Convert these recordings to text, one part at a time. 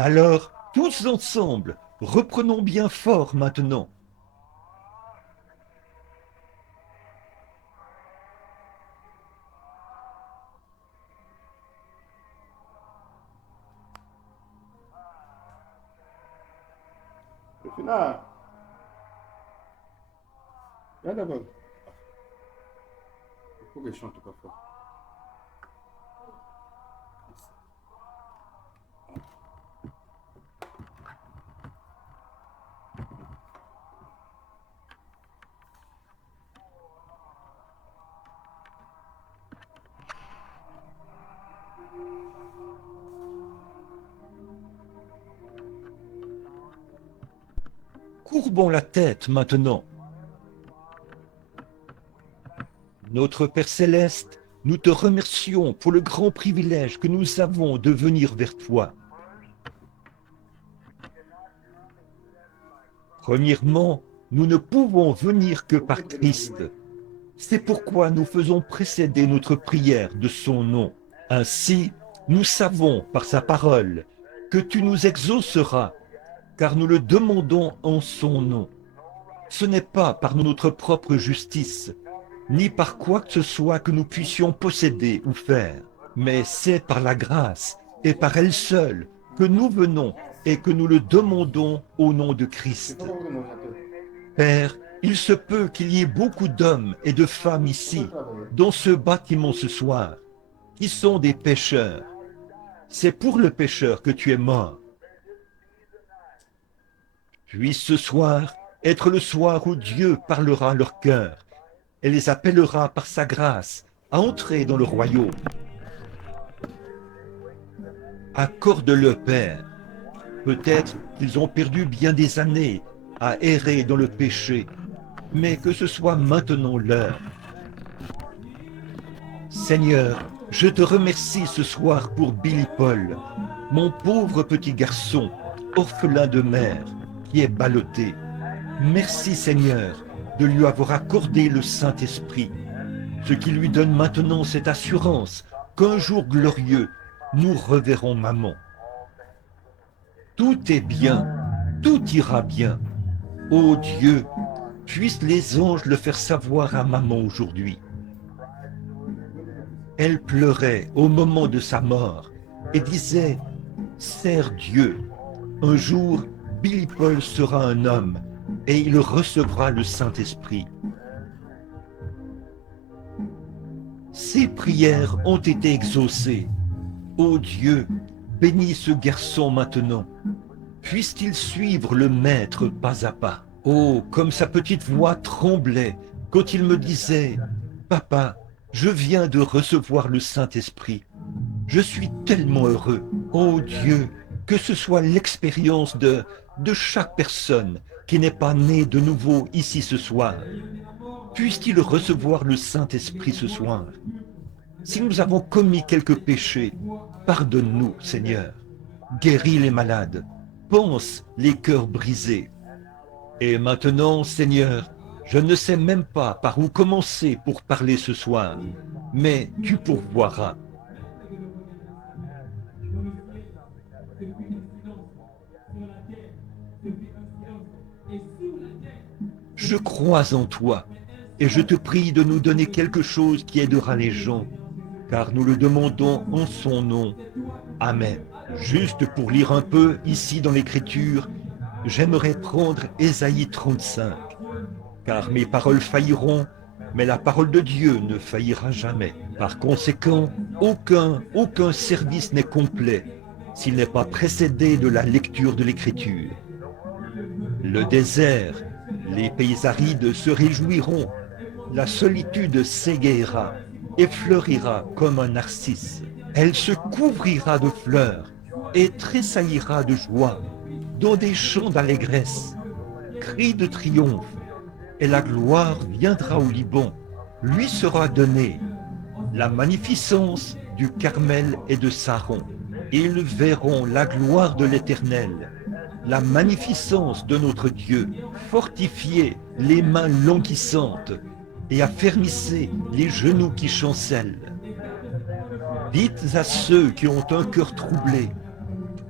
Alors, tous ensemble, reprenons bien fort maintenant. Le final. Là d'abord. Il faut que je chante pas fort. Courbons la tête maintenant. Notre Père céleste, nous te remercions pour le grand privilège que nous avons de venir vers toi. Premièrement, nous ne pouvons venir que par Christ. C'est pourquoi nous faisons précéder notre prière de son nom. Ainsi, nous savons par sa parole que tu nous exauceras, car nous le demandons en son nom. Ce n'est pas par notre propre justice, ni par quoi que ce soit que nous puissions posséder ou faire, mais c'est par la grâce et par elle seule que nous venons et que nous le demandons au nom de C'est Christ. pas pour mon tête. Père, il se peut qu'il y ait beaucoup d'hommes et de femmes Il faut ici, travailler. dans ce bâtiment ce soir, qui sont des pécheurs. C'est pour le pécheur que tu es mort. Puisse ce soir être le soir où Dieu parlera à leur cœur et les appellera par sa grâce à entrer dans le royaume. Accorde-le, Père. Peut-être qu'ils ont perdu bien des années à errer dans le péché, mais que ce soit maintenant l'heure. Seigneur, je te remercie ce soir pour Billy Paul, mon pauvre petit garçon, orphelin de mère, qui est ballotté. Merci Seigneur de lui avoir accordé le Saint-Esprit, ce qui lui donne maintenant cette assurance qu'un jour glorieux, nous reverrons maman. Tout est bien, tout ira bien. Ô Dieu, puissent les anges le faire savoir à maman aujourd'hui. Elle pleurait au moment de sa mort et disait « Sers Dieu, un jour Billy Paul sera un homme et il recevra le Saint-Esprit. » Ses prières ont été exaucées. Ô Dieu, bénis ce garçon maintenant. Puisse-t-il suivre le Maître pas à pas. Oh, comme sa petite voix tremblait quand il me disait « Papa, je viens de recevoir le Saint-Esprit. Je suis tellement heureux. Oh Dieu, que ce soit l'expérience de chaque personne qui n'est pas née de nouveau ici ce soir. Puisse-t-il recevoir le Saint-Esprit ce soir. Si nous avons commis quelques péchés, pardonne-nous, Seigneur. Guéris les malades. Pense les cœurs brisés. Et maintenant, Seigneur, je ne sais même pas par où commencer pour parler ce soir, mais tu pourvoiras. Je crois en toi, et je te prie de nous donner quelque chose qui aidera les gens, car nous le demandons en son nom. Amen. Juste pour lire un peu ici dans l'Écriture, j'aimerais prendre Ésaïe 35, car mes paroles failliront, mais la parole de Dieu ne faillira jamais. Par conséquent, aucun service n'est complet s'il n'est pas précédé de la lecture de l'Écriture. Le désert, les pays arides se réjouiront, la solitude s'égayera et fleurira comme un narcisse. Elle se couvrira de fleurs et tressaillira de joie dans des chants d'allégresse, cris de triomphe, et la gloire viendra au Liban, lui sera donnée la magnificence du Carmel et de Saron. Ils verront la gloire de l'Éternel, la magnificence de notre Dieu. Fortifiez les mains languissantes et affermissez les genoux qui chancellent. Dites à ceux qui ont un cœur troublé,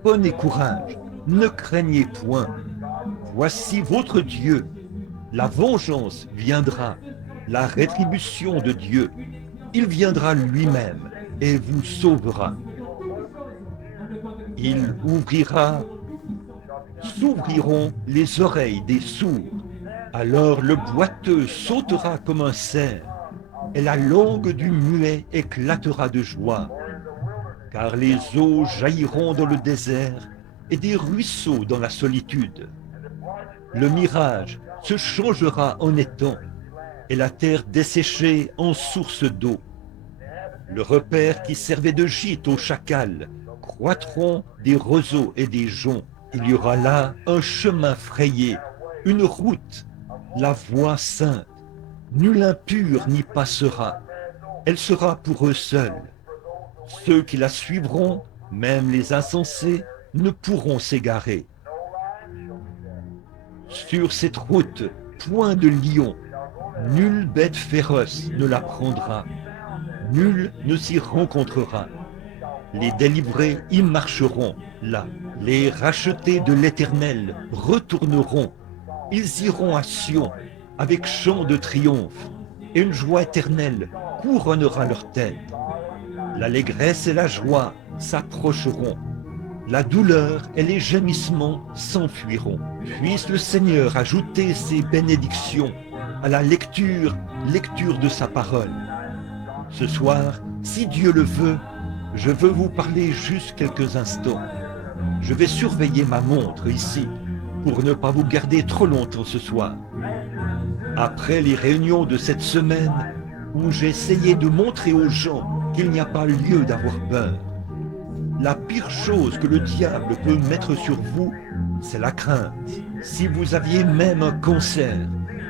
Prenez courage, ne craignez point. Voici votre Dieu. La vengeance viendra, la rétribution de Dieu. Il viendra lui-même et vous sauvera. Il s'ouvriront les oreilles des sourds. Alors le boiteux sautera comme un cerf, et la langue du muet éclatera de joie. Car les eaux jailliront dans le désert, et des ruisseaux dans la solitude. Le mirage se changera en étang, et la terre desséchée en source d'eau. Le repaire qui servait de gîte aux chacals croîtront des roseaux et des joncs. Il y aura là un chemin frayé, une route, la voie sainte. Nul impur n'y passera. Elle sera pour eux seuls. Ceux qui la suivront, même les insensés, ne pourront s'égarer. Sur cette route, point de lion, nulle bête féroce ne la prendra. Nul ne s'y rencontrera. Les délivrés y marcheront, là. Les rachetés de l'Éternel retourneront. Ils iront à Sion avec chant de triomphe, et une joie éternelle couronnera leur tête. L'allégresse et la joie s'approcheront. La douleur et les gémissements s'enfuiront. Puisse le Seigneur ajouter ses bénédictions à la lecture de sa parole. Ce soir, si Dieu le veut, je veux vous parler juste quelques instants. Je vais surveiller ma montre ici pour ne pas vous garder trop longtemps ce soir. Après les réunions de cette semaine où j'ai essayé de montrer aux gens qu'il n'y a pas lieu d'avoir peur, la pire chose que le diable peut mettre sur vous, c'est la crainte. Si vous aviez même un cancer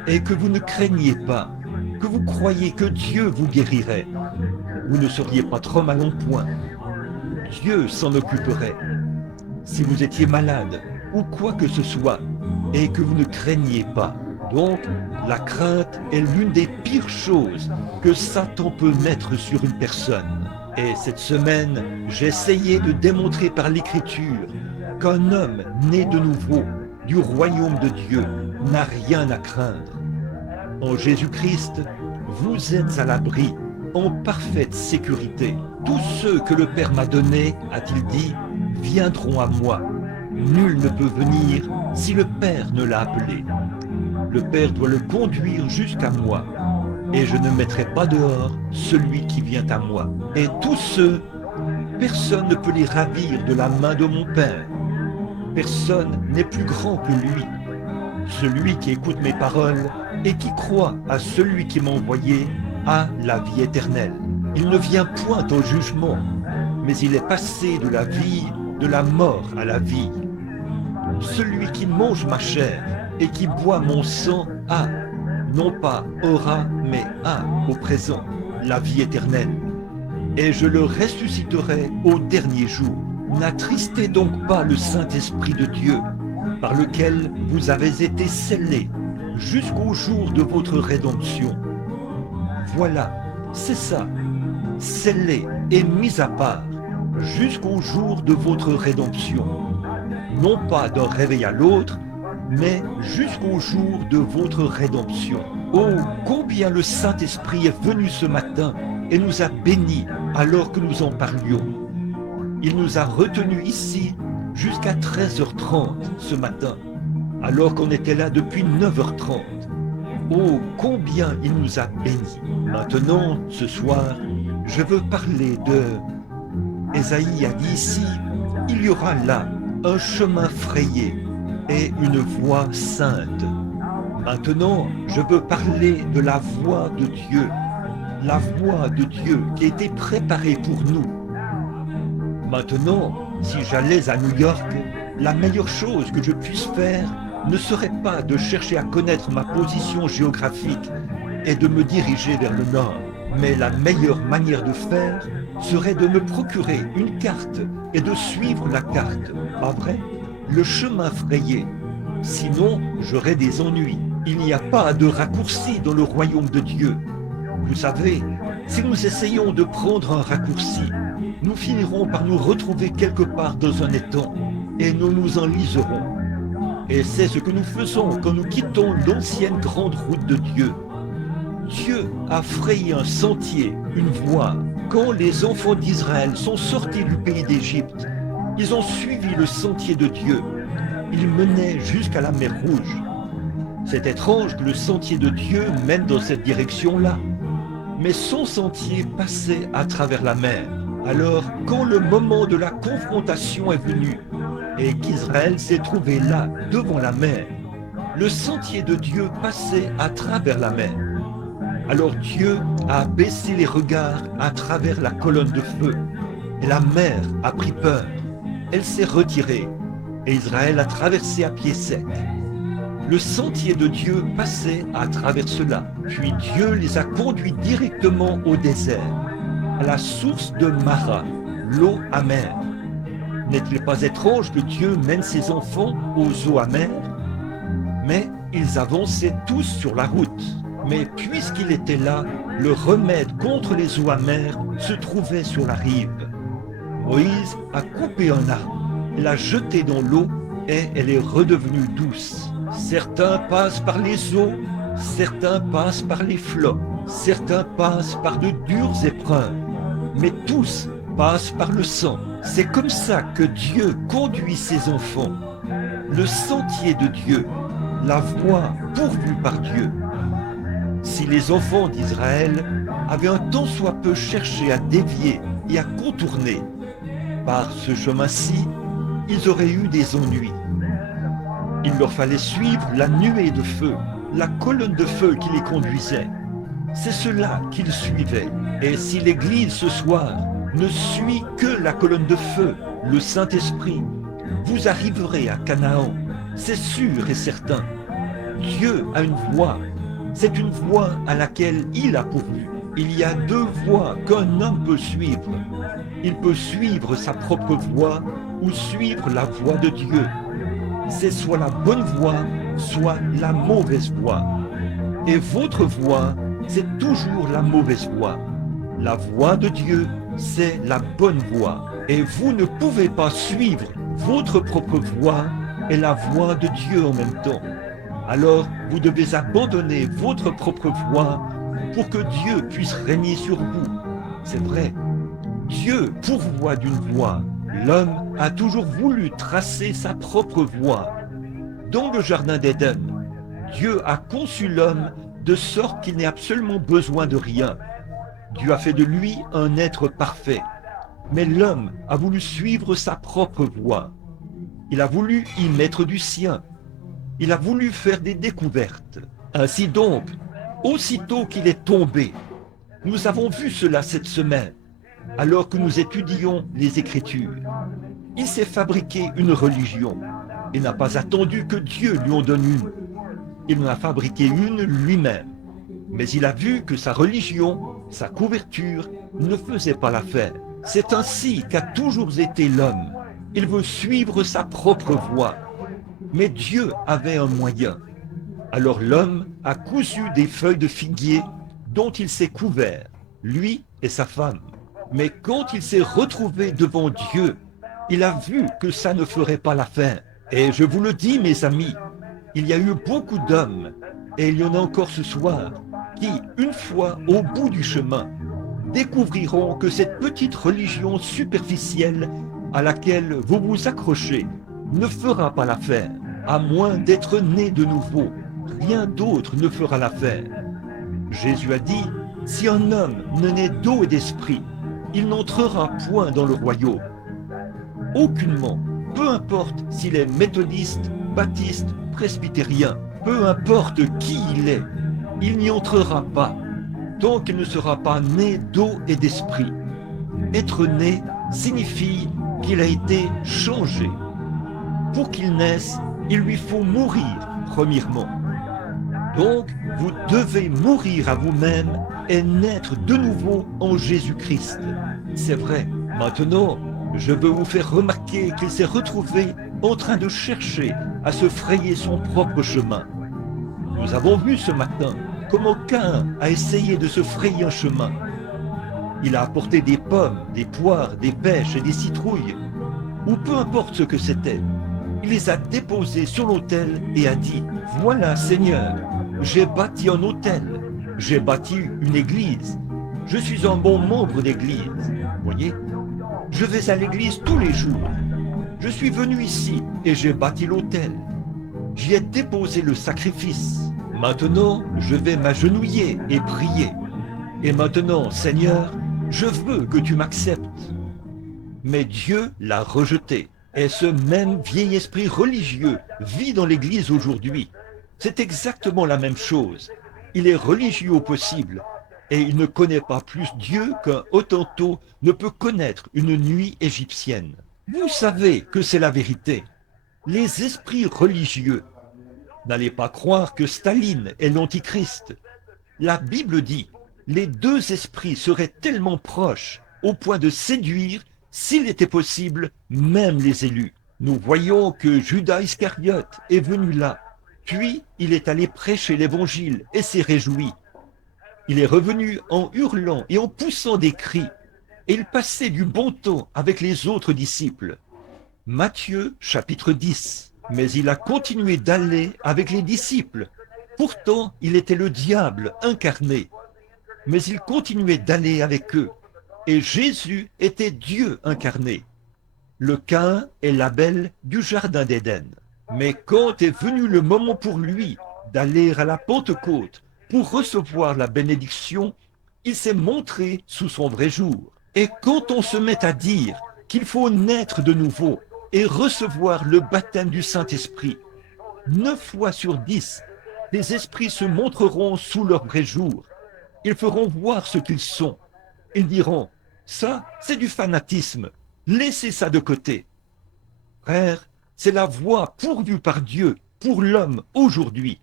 et que vous ne craigniez pas, que vous croyez que Dieu vous guérirait, vous ne seriez pas trop mal en point. Dieu s'en occuperait. Si vous étiez malade ou quoi que ce soit et que vous ne craigniez pas, donc la crainte est l'une des pires choses que Satan peut mettre sur une personne. Et cette semaine, j'ai essayé de démontrer par l'Écriture qu'un homme né de nouveau du royaume de Dieu n'a rien à craindre. En Jésus-Christ, vous êtes à l'abri, en parfaite sécurité. Tous ceux que le Père m'a donnés, a-t-il dit, viendront à moi. Nul ne peut venir si le Père ne l'a appelé. Le Père doit le conduire jusqu'à moi, et je ne mettrai pas dehors celui qui vient à moi. Et tous ceux, personne ne peut les ravir de la main de mon Père. Personne n'est plus grand que lui. Celui qui écoute mes paroles et qui croit à celui qui m'a envoyé a la vie éternelle. Il ne vient point au jugement, mais il est passé de la vie, de la mort à la vie. Celui qui mange ma chair et qui boit mon sang a, non pas aura, mais a au présent la vie éternelle. Et je le ressusciterai au dernier jour. N'attristez donc pas le Saint-Esprit de Dieu, par lequel vous avez été scellés jusqu'au jour de votre rédemption. Voilà, c'est ça, scellés et mis à part jusqu'au jour de votre rédemption. Non pas d'un réveil à l'autre, mais jusqu'au jour de votre rédemption. Oh, combien le Saint-Esprit est venu ce matin et nous a bénis alors que nous en parlions. Il nous a retenus ici jusqu'à 13h30 ce matin, alors qu'on était là depuis 9h30. Oh, combien il nous a bénis. Maintenant, ce soir, je veux parler de... Ésaïe a dit ici, il y aura là un chemin frayé et une voie sainte. Maintenant, je veux parler de la voie de Dieu. La voie de Dieu qui a été préparée pour nous. Maintenant, si j'allais à New York, la meilleure chose que je puisse faire ne serait pas de chercher à connaître ma position géographique et de me diriger vers le nord, mais la meilleure manière de faire serait de me procurer une carte et de suivre la carte, pas vrai? Le chemin frayé. Sinon, j'aurais des ennuis. Il n'y a pas de raccourci dans le royaume de Dieu. Vous savez, si nous essayons de prendre un raccourci, nous finirons par nous retrouver quelque part dans un étang et nous nous enliserons. Et c'est ce que nous faisons quand nous quittons l'ancienne grande route de Dieu. Dieu a frayé un sentier, une voie. Quand les enfants d'Israël sont sortis du pays d'Égypte, ils ont suivi le sentier de Dieu. Ils menaient jusqu'à la mer Rouge. C'est étrange que le sentier de Dieu mène dans cette direction-là. Mais son sentier passait à travers la mer. Alors, quand le moment de la confrontation est venu et qu'Israël s'est trouvé là, devant la mer, le sentier de Dieu passait à travers la mer. Alors Dieu a baissé les regards à travers la colonne de feu. Et la mer a pris peur. Elle s'est retirée et Israël a traversé à pied sec. Le sentier de Dieu passait à travers cela. Puis Dieu les a conduits directement au désert, à la source de Mara, l'eau amère. N'est-il pas étrange que Dieu mène ses enfants aux eaux amères? Mais ils avançaient tous sur la route. Mais puisqu'il était là, le remède contre les eaux amères se trouvait sur la rive. Moïse a coupé un arbre, l'a jeté dans l'eau et elle est redevenue douce. Certains passent par les eaux, certains passent par les flots, certains passent par de dures épreuves, mais tous passent par le sang. C'est comme ça que Dieu conduit ses enfants. Le sentier de Dieu, la voie pourvue par Dieu. Si les enfants d'Israël avaient un tant soit peu cherché à dévier et à contourner par ce chemin-ci, ils auraient eu des ennuis. Il leur fallait suivre la nuée de feu, la colonne de feu qui les conduisait. C'est cela qu'ils suivaient. Et si l'Église ce soir ne suit que la colonne de feu, le Saint-Esprit, vous arriverez à Canaan, c'est sûr et certain. Dieu a une voie. C'est une voie à laquelle il a pourvu. Il y a deux voies qu'un homme peut suivre. Il peut suivre sa propre voie ou suivre la voie de Dieu. C'est soit la bonne voie, soit la mauvaise voie. Et votre voie, c'est toujours la mauvaise voie. La voie de Dieu, c'est la bonne voie. Et vous ne pouvez pas suivre votre propre voie et la voie de Dieu en même temps. Alors, vous devez abandonner votre propre voie pour que Dieu puisse régner sur vous. C'est vrai. Dieu pourvoit d'une voie. L'homme a toujours voulu tracer sa propre voie. Dans le jardin d'Éden, Dieu a conçu l'homme de sorte qu'il n'ait absolument besoin de rien. Dieu a fait de lui un être parfait. Mais l'homme a voulu suivre sa propre voie. Il a voulu y mettre du sien. Il a voulu faire des découvertes. Ainsi donc, aussitôt qu'il est tombé, nous avons vu cela cette semaine, alors que nous étudions les Écritures. Il s'est fabriqué une religion. Il n'a pas attendu que Dieu lui en donne une. Il en a fabriqué une lui-même. Mais il a vu que sa religion, sa couverture, ne faisait pas l'affaire. C'est ainsi qu'a toujours été l'homme. Il veut suivre sa propre voie. Mais Dieu avait un moyen. Alors l'homme a cousu des feuilles de figuier dont il s'est couvert, lui et sa femme. Mais quand il s'est retrouvé devant Dieu, il a vu que ça ne ferait pas l'affaire. Et je vous le dis, mes amis, il y a eu beaucoup d'hommes, et il y en a encore ce soir, qui, une fois au bout du chemin, découvriront que cette petite religion superficielle à laquelle vous vous accrochez ne fera pas l'affaire, à moins d'être né de nouveau. Rien d'autre ne fera l'affaire. Jésus a dit, si un homme ne naît d'eau et d'esprit, il n'entrera point dans le royaume. Aucunement, peu importe s'il est méthodiste, baptiste, presbytérien, peu importe qui il n'y entrera pas, tant qu'il ne sera pas né d'eau et d'esprit. Être né signifie qu'il a été changé. Pour qu'il naisse, il lui faut mourir, premièrement. Donc, vous devez mourir à vous-même et naître de nouveau en Jésus-Christ. C'est vrai. Maintenant, je veux vous faire remarquer qu'il s'est retrouvé en train de chercher à se frayer son propre chemin. Nous avons vu ce matin comment Caïn a essayé de se frayer un chemin. Il a apporté des pommes, des poires, des pêches et des citrouilles, ou peu importe ce que c'était. Il les a déposées sur l'autel et a dit, « Voilà, Seigneur, j'ai bâti un autel, j'ai bâti une église. Je suis un bon membre d'église. » Voyez, je vais à l'église tous les jours. Je suis venu ici et j'ai bâti l'autel. J'y ai déposé le sacrifice. Maintenant, je vais m'agenouiller et prier. Et maintenant, Seigneur, je veux que tu m'acceptes. Mais Dieu l'a rejeté. Et ce même vieil esprit religieux vit dans l'Église aujourd'hui. C'est exactement la même chose. Il est religieux au possible. Et il ne connaît pas plus Dieu qu'un Hottentot ne peut connaître une nuit égyptienne. Vous savez que c'est la vérité. Les esprits religieux. N'allez pas croire que Staline est l'Antichrist. La Bible dit, les deux esprits seraient tellement proches au point de séduire, s'il était possible, même les élus. Nous voyons que Judas Iscariote est venu là, puis il est allé prêcher l'évangile et s'est réjoui. Il est revenu en hurlant et en poussant des cris, et il passait du bon temps avec les autres disciples. Matthieu chapitre 10. Mais il a continué d'aller avec les disciples. Pourtant, il était le diable incarné. Mais il continuait d'aller avec eux. Et Jésus était Dieu incarné. Le Caïn et l'Abel du jardin d'Éden. Mais quand est venu le moment pour lui d'aller à la Pentecôte pour recevoir la bénédiction, il s'est montré sous son vrai jour. Et quand on se met à dire qu'il faut naître de nouveau et recevoir le baptême du Saint-Esprit, 9 fois sur 10, les esprits se montreront sous leur vrai jour. Ils feront voir ce qu'ils sont. Ils diront, ça, c'est du fanatisme. Laissez ça de côté. Frère, c'est la voie pourvue par Dieu pour l'homme aujourd'hui.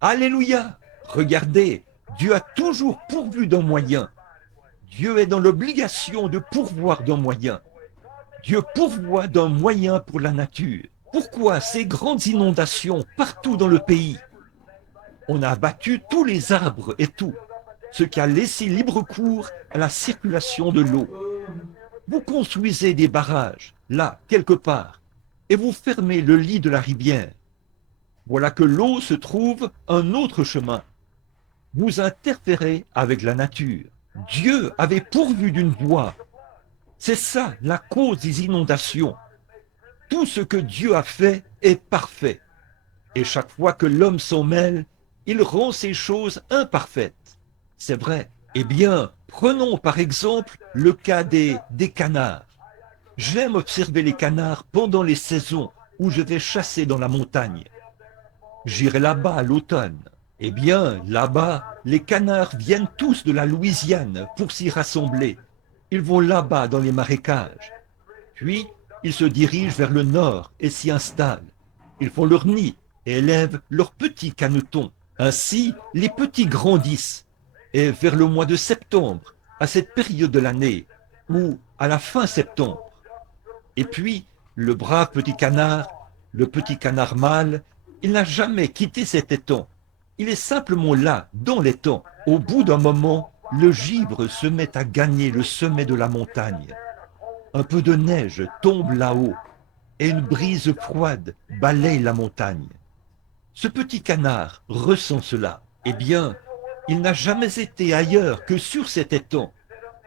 Alléluia! Regardez, Dieu a toujours pourvu d'un moyen. Dieu est dans l'obligation de pourvoir d'un moyen. Dieu pourvoit d'un moyen pour la nature. Pourquoi ces grandes inondations partout dans le pays? On a abattu tous les arbres et tout, ce qui a laissé libre cours à la circulation de l'eau. Vous construisez des barrages, là, quelque part, et vous fermez le lit de la rivière. Voilà que l'eau se trouve un autre chemin. Vous interférez avec la nature. Dieu avait pourvu d'une voie. C'est ça la cause des inondations. Tout ce que Dieu a fait est parfait. Et chaque fois que l'homme s'en mêle, il rend ces choses imparfaites. C'est vrai. Eh bien, prenons par exemple le cas des canards. J'aime observer les canards pendant les saisons où je vais chasser dans la montagne. J'irai là-bas à l'automne. Eh bien, là-bas, les canards viennent tous de la Louisiane pour s'y rassembler. Ils vont là-bas dans les marécages. Puis, ils se dirigent vers le nord et s'y installent. Ils font leur nid et élèvent leurs petits canetons. Ainsi, les petits grandissent. Et vers le mois de septembre, à cette période de l'année, ou à la fin septembre. Et puis, le brave petit canard, le petit canard mâle, il n'a jamais quitté cet étang. Il est simplement là, dans l'étang. Au bout d'un moment, le givre se met à gagner le sommet de la montagne. Un peu de neige tombe là-haut, et une brise froide balaye la montagne. Ce petit canard ressent cela. Eh bien, il n'a jamais été ailleurs que sur cet étang.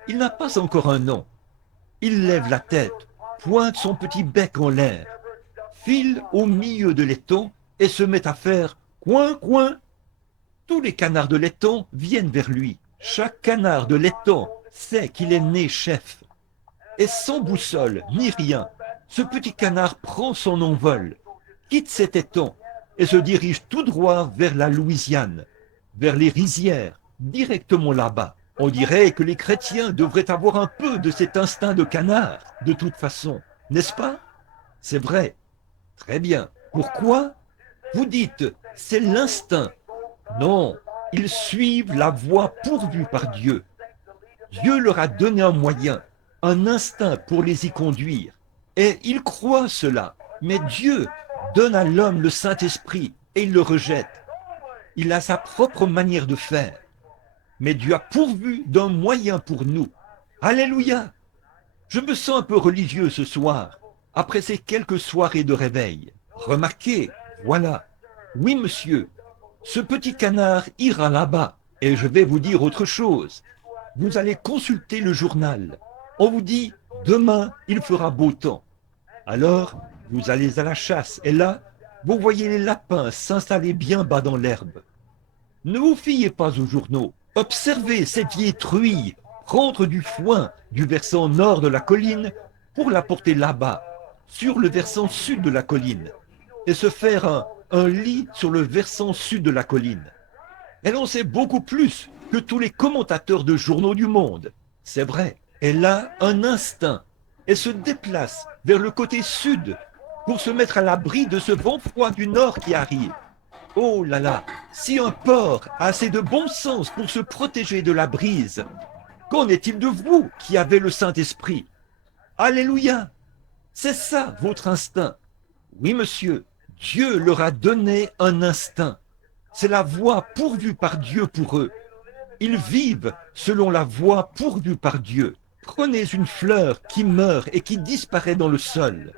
Il n'a pas encore un an. Il lève la tête, pointe son petit bec en l'air, file au milieu de l'étang et se met à faire coin, coin. Tous les canards de l'étang viennent vers lui. Chaque canard de l'étang sait qu'il est né chef. Et sans boussole ni rien, ce petit canard prend son envol, quitte cet étang et se dirige tout droit vers la Louisiane, vers les rizières, directement là-bas. On dirait que les chrétiens devraient avoir un peu de cet instinct de canard, de toute façon, n'est-ce pas? C'est vrai. Très bien. Pourquoi? Vous dites, c'est l'instinct. Non, ils suivent la voie pourvue par Dieu. Dieu leur a donné un moyen, un instinct pour les y conduire. Et ils croient cela. Mais Dieu donne à l'homme le Saint-Esprit et il le rejette. Il a sa propre manière de faire. Mais Dieu a pourvu d'un moyen pour nous. Alléluia! Je me sens un peu religieux ce soir, après ces quelques soirées de réveil. Remarquez, voilà. Oui, monsieur, ce petit canard ira là-bas. Et je vais vous dire autre chose. Vous allez consulter le journal. On vous dit, demain, il fera beau temps. Alors, vous allez à la chasse, et là, vous voyez les lapins s'installer bien bas dans l'herbe. Ne vous fiez pas aux journaux. Observez cette vieille truie prendre du foin du versant nord de la colline pour l'apporter là-bas, sur le versant sud de la colline, et se faire un lit sur le versant sud de la colline. Elle en sait beaucoup plus que tous les commentateurs de journaux du monde. C'est vrai, elle a un instinct. Elle se déplace vers le côté sud pour se mettre à l'abri de ce vent froid du nord qui arrive. Oh là là, si un porc a assez de bon sens pour se protéger de la brise, qu'en est-il de vous qui avez le Saint-Esprit? Alléluia! C'est ça votre instinct. Oui, monsieur, Dieu leur a donné un instinct. C'est la voie pourvue par Dieu pour eux. Ils vivent selon la voie pourvue par Dieu. Prenez une fleur qui meurt et qui disparaît dans le sol.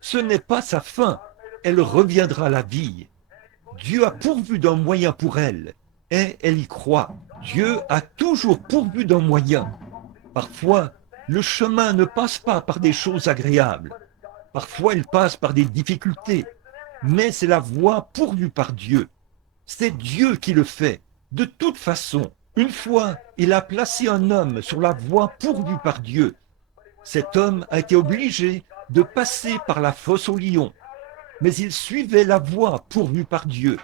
Ce n'est pas sa fin, elle reviendra à la vie. Dieu a pourvu d'un moyen pour elle, et elle y croit. Dieu a toujours pourvu d'un moyen. Parfois, le chemin ne passe pas par des choses agréables. Parfois, il passe par des difficultés. Mais c'est la voie pourvue par Dieu. C'est Dieu qui le fait. De toute façon, une fois, il a placé un homme sur la voie pourvue par Dieu. Cet homme a été obligé de passer par la fosse aux lions. Mais il suivait la voie pourvue par Dieu.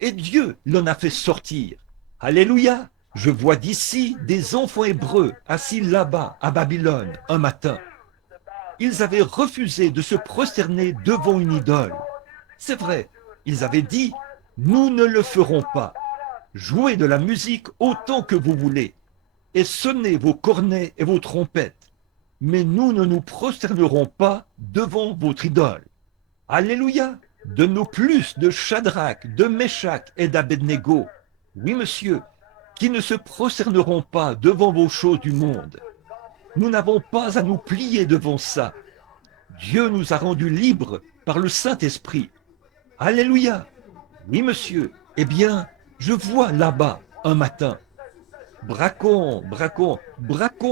Et Dieu l'en a fait sortir. Alléluia! Je vois d'ici des enfants hébreux assis là-bas à Babylone un matin. Ils avaient refusé de se prosterner devant une idole. C'est vrai, ils avaient dit, nous ne le ferons pas. Jouez de la musique autant que vous voulez, et sonnez vos cornets et vos trompettes, mais nous ne nous prosternerons pas devant votre idole. Alléluia! Donne-nous plus de Shadrach, de Meshach et d'Abednego. Oui, monsieur, qui ne se prosterneront pas devant vos choses du monde. Nous n'avons pas à nous plier devant ça. Dieu nous a rendus libres par le Saint-Esprit. Alléluia! Oui, monsieur. Eh bien, je vois là-bas, un matin. Braquons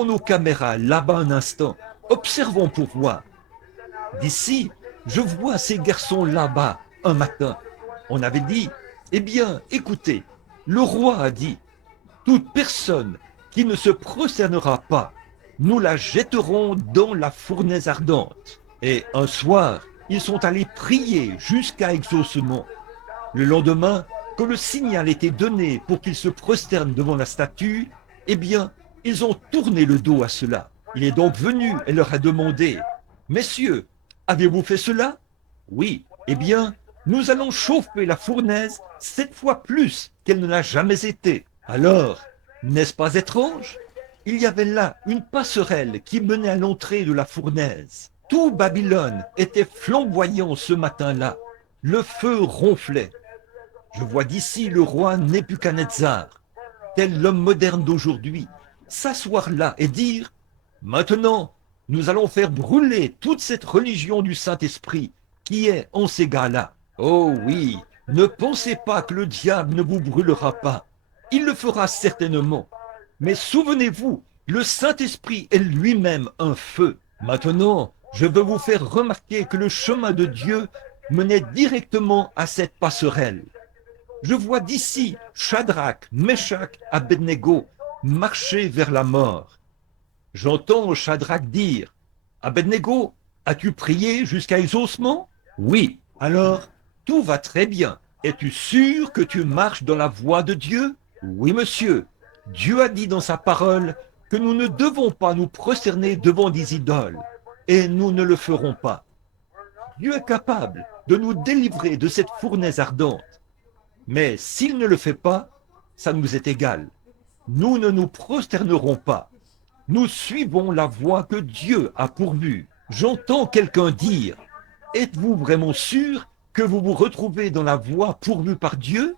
nos caméras là-bas un instant. Observons pour voir. D'ici, je vois ces garçons là-bas, un matin. On avait dit, eh bien, écoutez, le roi a dit, toute personne qui ne se prosternera pas, nous la jetterons dans la fournaise ardente. Et un soir, ils sont allés prier jusqu'à exaucement. Le lendemain, quand le signal était donné pour qu'ils se prosternent devant la statue, eh bien, ils ont tourné le dos à cela. Il est donc venu et leur a demandé, « Messieurs, avez-vous fait cela? » Oui, eh bien, nous allons chauffer la fournaise 7 fois plus qu'elle ne l'a jamais été. Alors, n'est-ce pas étrange? Il y avait là une passerelle qui menait à l'entrée de la fournaise. Tout Babylone était flamboyant ce matin-là. Le feu ronflait. Je vois d'ici le roi Nebuchadnezzar, tel l'homme moderne d'aujourd'hui, s'asseoir là et dire « Maintenant, nous allons faire brûler toute cette religion du Saint-Esprit qui est en ces gars-là. Oh oui, ne pensez pas que le diable ne vous brûlera pas. Il le fera certainement. Mais souvenez-vous, le Saint-Esprit est lui-même un feu. Maintenant, je veux vous faire remarquer que le chemin de Dieu menait directement à cette passerelle. Je vois d'ici Shadrach, Meshach, Abednego marcher vers la mort. J'entends Shadrach dire, « Abednego, as-tu prié jusqu'à exaucement? » Oui. Alors, tout va très bien. Es-tu sûr que tu marches dans la voie de Dieu? Oui, monsieur. Dieu a dit dans sa parole que nous ne devons pas nous prosterner devant des idoles, et nous ne le ferons pas. Dieu est capable de nous délivrer de cette fournaise ardente. Mais s'il ne le fait pas, ça nous est égal. Nous ne nous prosternerons pas. Nous suivons la voie que Dieu a pourvue. J'entends quelqu'un dire, « Êtes-vous vraiment sûr que vous vous retrouvez dans la voie pourvue par Dieu? »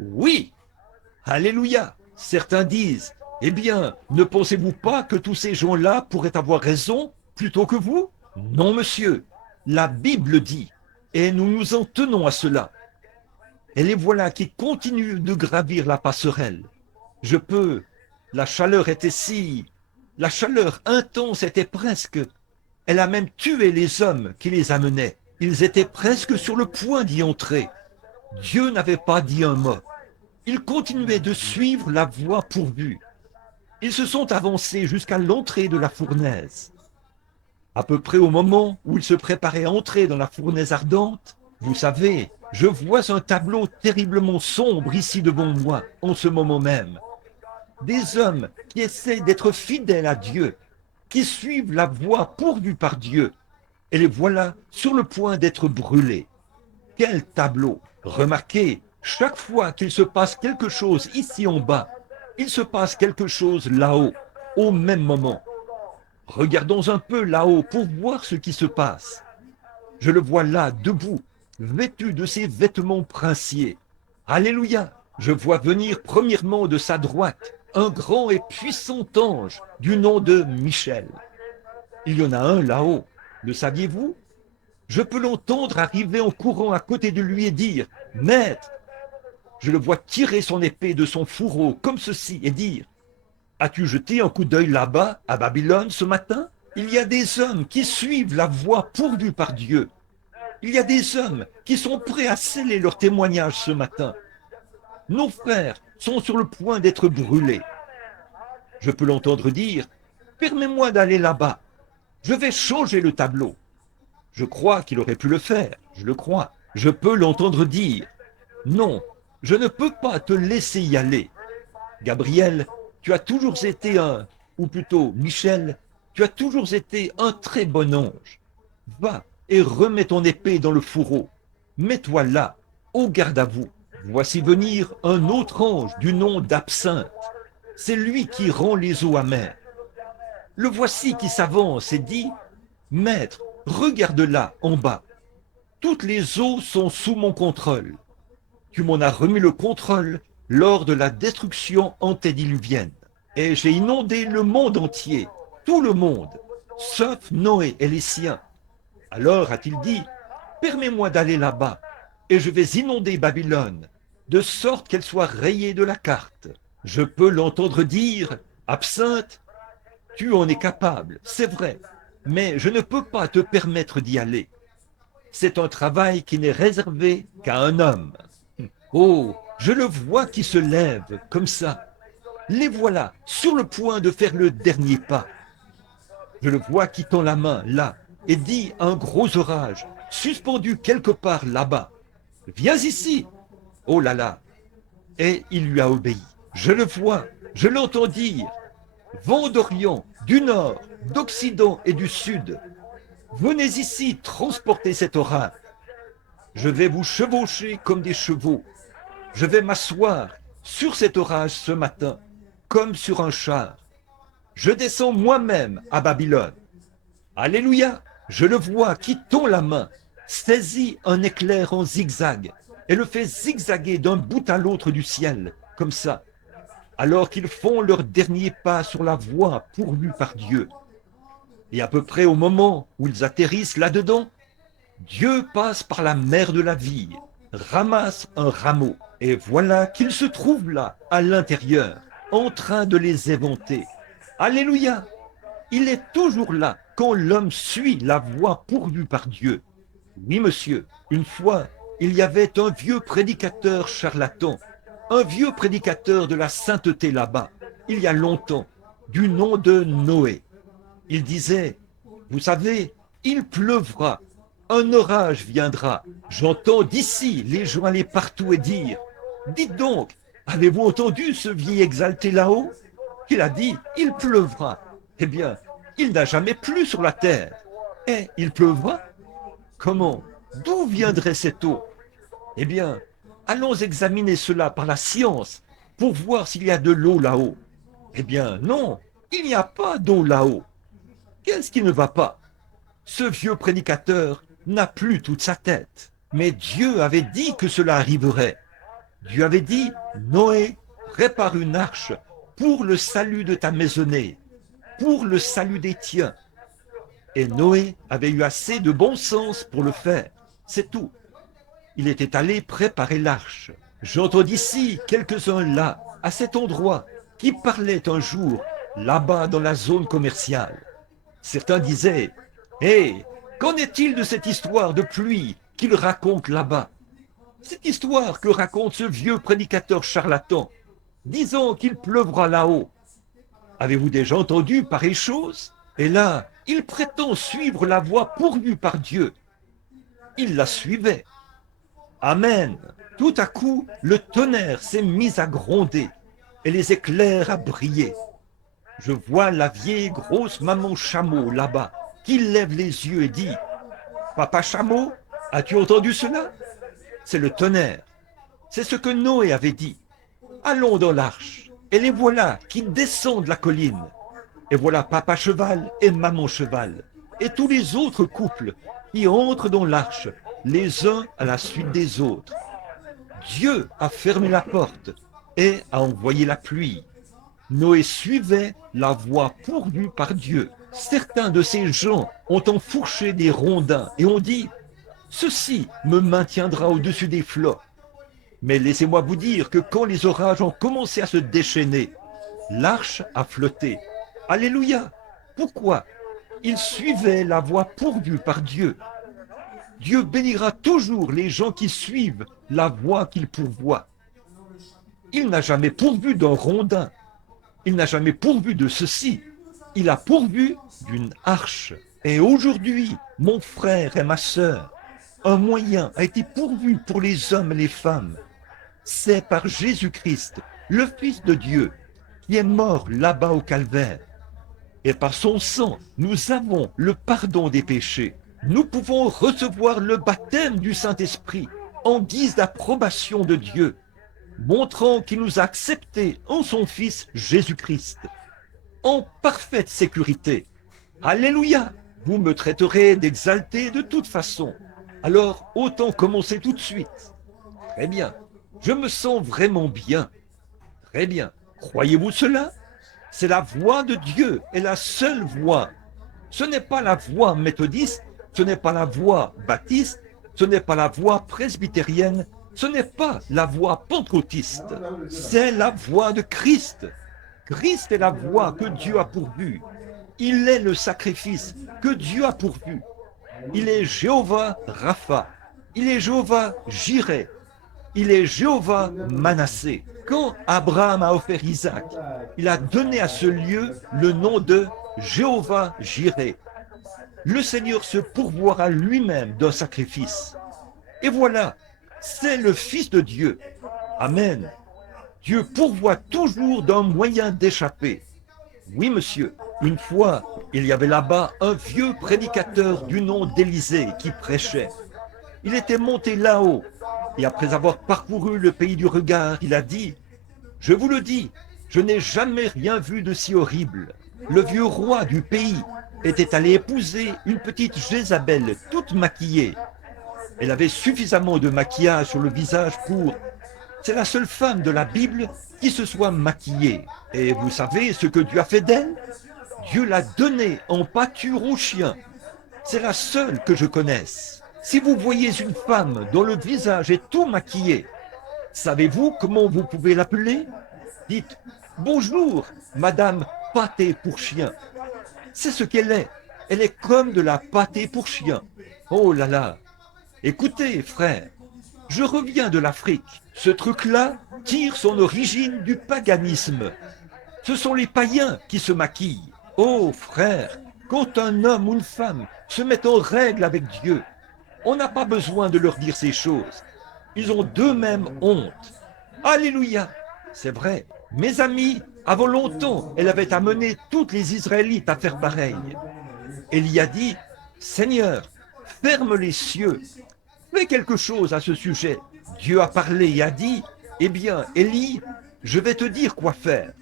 Oui. Alléluia. Certains disent, Eh bien, ne pensez-vous pas que tous ces gens-là pourraient avoir raison plutôt que vous? Non, monsieur. La Bible dit, et nous nous en tenons à cela. Et les voilà qui continuent de gravir la passerelle. Je peux. La chaleur était si... La chaleur intense était presque... Elle a même tué les hommes qui les amenaient. Ils étaient presque sur le point d'y entrer. Dieu n'avait pas dit un mot. Ils continuaient de suivre la voie pourvue. Ils se sont avancés jusqu'à l'entrée de la fournaise. À peu près au moment où ils se préparaient à entrer dans la fournaise ardente, vous savez, je vois un tableau terriblement sombre ici devant moi, en ce moment même. Des hommes qui essaient d'être fidèles à Dieu, qui suivent la voie pourvue par Dieu, et les voilà sur le point d'être brûlés. Quel tableau! Remarquez, chaque fois qu'il se passe quelque chose ici en bas, il se passe quelque chose là-haut, au même moment. Regardons un peu là-haut pour voir ce qui se passe. Je le vois là, debout, vêtu de ses vêtements princiers. Alléluia! Je vois venir premièrement de sa droite un grand et puissant ange du nom de Michel. Il y en a un là-haut, le saviez-vous? Je peux l'entendre arriver en courant à côté de lui et dire « Maître !» Je le vois tirer son épée de son fourreau comme ceci et dire « As-tu jeté un coup d'œil là-bas, à Babylone, ce matin? Il y a des hommes qui suivent la voie pourvue par Dieu. Il y a des hommes qui sont prêts à sceller leur témoignage ce matin. Nos frères sont sur le point d'être brûlés. Je peux l'entendre dire « Permets-moi d'aller là-bas. Je vais changer le tableau. » Je crois qu'il aurait pu le faire, je le crois. Je peux l'entendre dire « Non, je ne peux pas te laisser y aller. Gabriel, tu as toujours été ou plutôt Michel, tu as toujours été un très bon ange. Va et remets ton épée dans le fourreau. Mets-toi là, au garde à vous. Voici venir un autre ange du nom d'Absinthe. C'est lui qui rend les eaux amères. Le voici qui s'avance et dit « Maître, regarde là, en bas. Toutes les eaux sont sous mon contrôle. Tu m'en as remis le contrôle lors de la destruction antédiluvienne. Et j'ai inondé le monde entier, tout le monde, sauf Noé et les siens. Alors a-t-il dit, permets-moi d'aller là-bas, et je vais inonder Babylone, de sorte qu'elle soit rayée de la carte. Je peux l'entendre dire, Absinthe, tu en es capable, c'est vrai, mais je ne peux pas te permettre d'y aller. C'est un travail qui n'est réservé qu'à un homme. Oh, je le vois qui se lève comme ça. Les voilà sur le point de faire le dernier pas. Je le vois qui tend la main là et dit à un gros orage, suspendu quelque part là-bas. Viens ici. Oh là là. Et il lui a obéi. Je le vois, je l'entends dire. Vent d'Orient, du Nord, d'Occident et du Sud. Venez ici transporter cet orage. Je vais vous chevaucher comme des chevaux. Je vais m'asseoir sur cet orage ce matin, comme sur un char. Je descends moi-même à Babylone. Alléluia, je le vois qui tend la main, saisit un éclair en zigzag et le fait zigzaguer d'un bout à l'autre du ciel, comme ça, alors qu'ils font leur dernier pas sur la voie pourvue par Dieu. Et à peu près au moment où ils atterrissent là-dedans, Dieu passe par la mer de la vie, ramasse un rameau, et voilà qu'il se trouve là, à l'intérieur, en train de les éventer. Alléluia! Il est toujours là quand l'homme suit la voie pourvue par Dieu. Oui, monsieur, une fois, il y avait un vieux prédicateur charlatan, un vieux prédicateur de la sainteté là-bas, il y a longtemps, du nom de Noé. Il disait, vous savez, il pleuvra, un orage viendra. J'entends d'ici les gens aller partout et dire, dites donc, avez-vous entendu ce vieil exalté là-haut? Il a dit, il pleuvra. Eh bien, il n'a jamais plu sur la terre. Et il pleuvra? Comment? D'où viendrait cette eau? Eh bien, allons examiner cela par la science pour voir s'il y a de l'eau là-haut. Eh bien, non, il n'y a pas d'eau là-haut. Qu'est-ce qui ne va pas? Ce vieux prédicateur n'a plus toute sa tête. Mais Dieu avait dit que cela arriverait. Dieu avait dit, Noé, prépare une arche pour le salut de ta maisonnée, pour le salut des tiens. Et Noé avait eu assez de bon sens pour le faire, c'est tout. Il était allé préparer l'arche. J'entends d'ici quelques-uns là, à cet endroit, qui parlaient un jour, là-bas dans la zone commerciale. Certains disaient, hé, qu'en est-il de cette histoire de pluie qu'il raconte là-bas? Cette histoire que raconte ce vieux prédicateur charlatan, disant qu'il pleuvra là-haut. Avez-vous déjà entendu pareille chose? Et là, il prétend suivre la voie pourvue par Dieu. Il la suivait. Amen. Tout à coup, le tonnerre s'est mis à gronder et les éclairs à briller. Je vois la vieille grosse maman chameau là-bas qui lève les yeux et dit, « Papa chameau, as-tu entendu cela? C'est le tonnerre. C'est ce que Noé avait dit. Allons dans l'arche. Et les voilà qui descendent la colline. Et voilà papa cheval et maman cheval. Et tous les autres couples qui entrent dans l'arche, les uns à la suite des autres. Dieu a fermé la porte et a envoyé la pluie. Noé suivait la voie pourvue par Dieu. Certains de ces gens ont enfourché des rondins et ont dit « Ceci me maintiendra au-dessus des flots ». Mais laissez-moi vous dire que quand les orages ont commencé à se déchaîner, l'arche a flotté. Alléluia! Pourquoi? Ils suivaient la voie pourvue par Dieu. Dieu bénira toujours les gens qui suivent la voie qu'il pourvoit. Il n'a jamais pourvu d'un rondin. Il n'a jamais pourvu de ceci. Il a pourvu d'une arche. Et aujourd'hui, mon frère et ma sœur, un moyen a été pourvu pour les hommes et les femmes. C'est par Jésus-Christ, le Fils de Dieu, qui est mort là-bas au calvaire. Et par son sang, nous avons le pardon des péchés. Nous pouvons recevoir le baptême du Saint-Esprit en guise d'approbation de Dieu, montrant qu'il nous a acceptés en son Fils Jésus-Christ, en parfaite sécurité. Alléluia! Vous me traiterez d'exalté de toute façon. Alors, autant commencer tout de suite. Très bien. Je me sens vraiment bien. Très bien. Croyez-vous cela? C'est la voix de Dieu et la seule voix. Ce n'est pas la voix méthodiste, ce n'est pas la voix baptiste, ce n'est pas la voix presbytérienne, ce n'est pas la voix pentecôtiste. C'est la voix de Christ. Christ est la voix que Dieu a pourvue. Il est le sacrifice que Dieu a pourvu. Il est Jéhovah Rapha. Il est Jéhovah Jireh. Il est Jéhovah Manassé. Quand Abraham a offert Isaac, il a donné à ce lieu le nom de Jéhovah Jireh. Le Seigneur se pourvoira lui-même d'un sacrifice. Et voilà, c'est le Fils de Dieu. Amen. Dieu pourvoit toujours d'un moyen d'échapper. Oui, monsieur. Une fois, il y avait là-bas un vieux prédicateur du nom d'Élisée qui prêchait. Il était monté là-haut, et après avoir parcouru le pays du regard, il a dit, « Je vous le dis, je n'ai jamais rien vu de si horrible. Le vieux roi du pays était allé épouser une petite Jézabel toute maquillée. Elle avait suffisamment de maquillage sur le visage pour... C'est la seule femme de la Bible qui se soit maquillée. Et vous savez ce que Dieu a fait d'elle? Dieu l'a donnée en pâture aux chiens. C'est la seule que je connaisse. Si vous voyez une femme dont le visage est tout maquillé, savez-vous comment vous pouvez l'appeler? Dites « Bonjour, Madame Pâté pour chien ». C'est ce qu'elle est. Elle est comme de la pâté pour chien. Oh là là! Écoutez, frère, je reviens de l'Afrique. Ce truc-là tire son origine du paganisme. Ce sont les païens qui se maquillent. Oh, frère, quand un homme ou une femme se met en règle avec Dieu, on n'a pas besoin de leur dire ces choses. Ils ont d'eux-mêmes honte. Alléluia! C'est vrai. Mes amis, avant longtemps, elle avait amené toutes les Israélites à faire pareil. Elle y a dit, « Seigneur, ferme les cieux. Fais quelque chose à ce sujet. » Dieu a parlé et a dit, « Eh bien, Élie, je vais te dire quoi faire.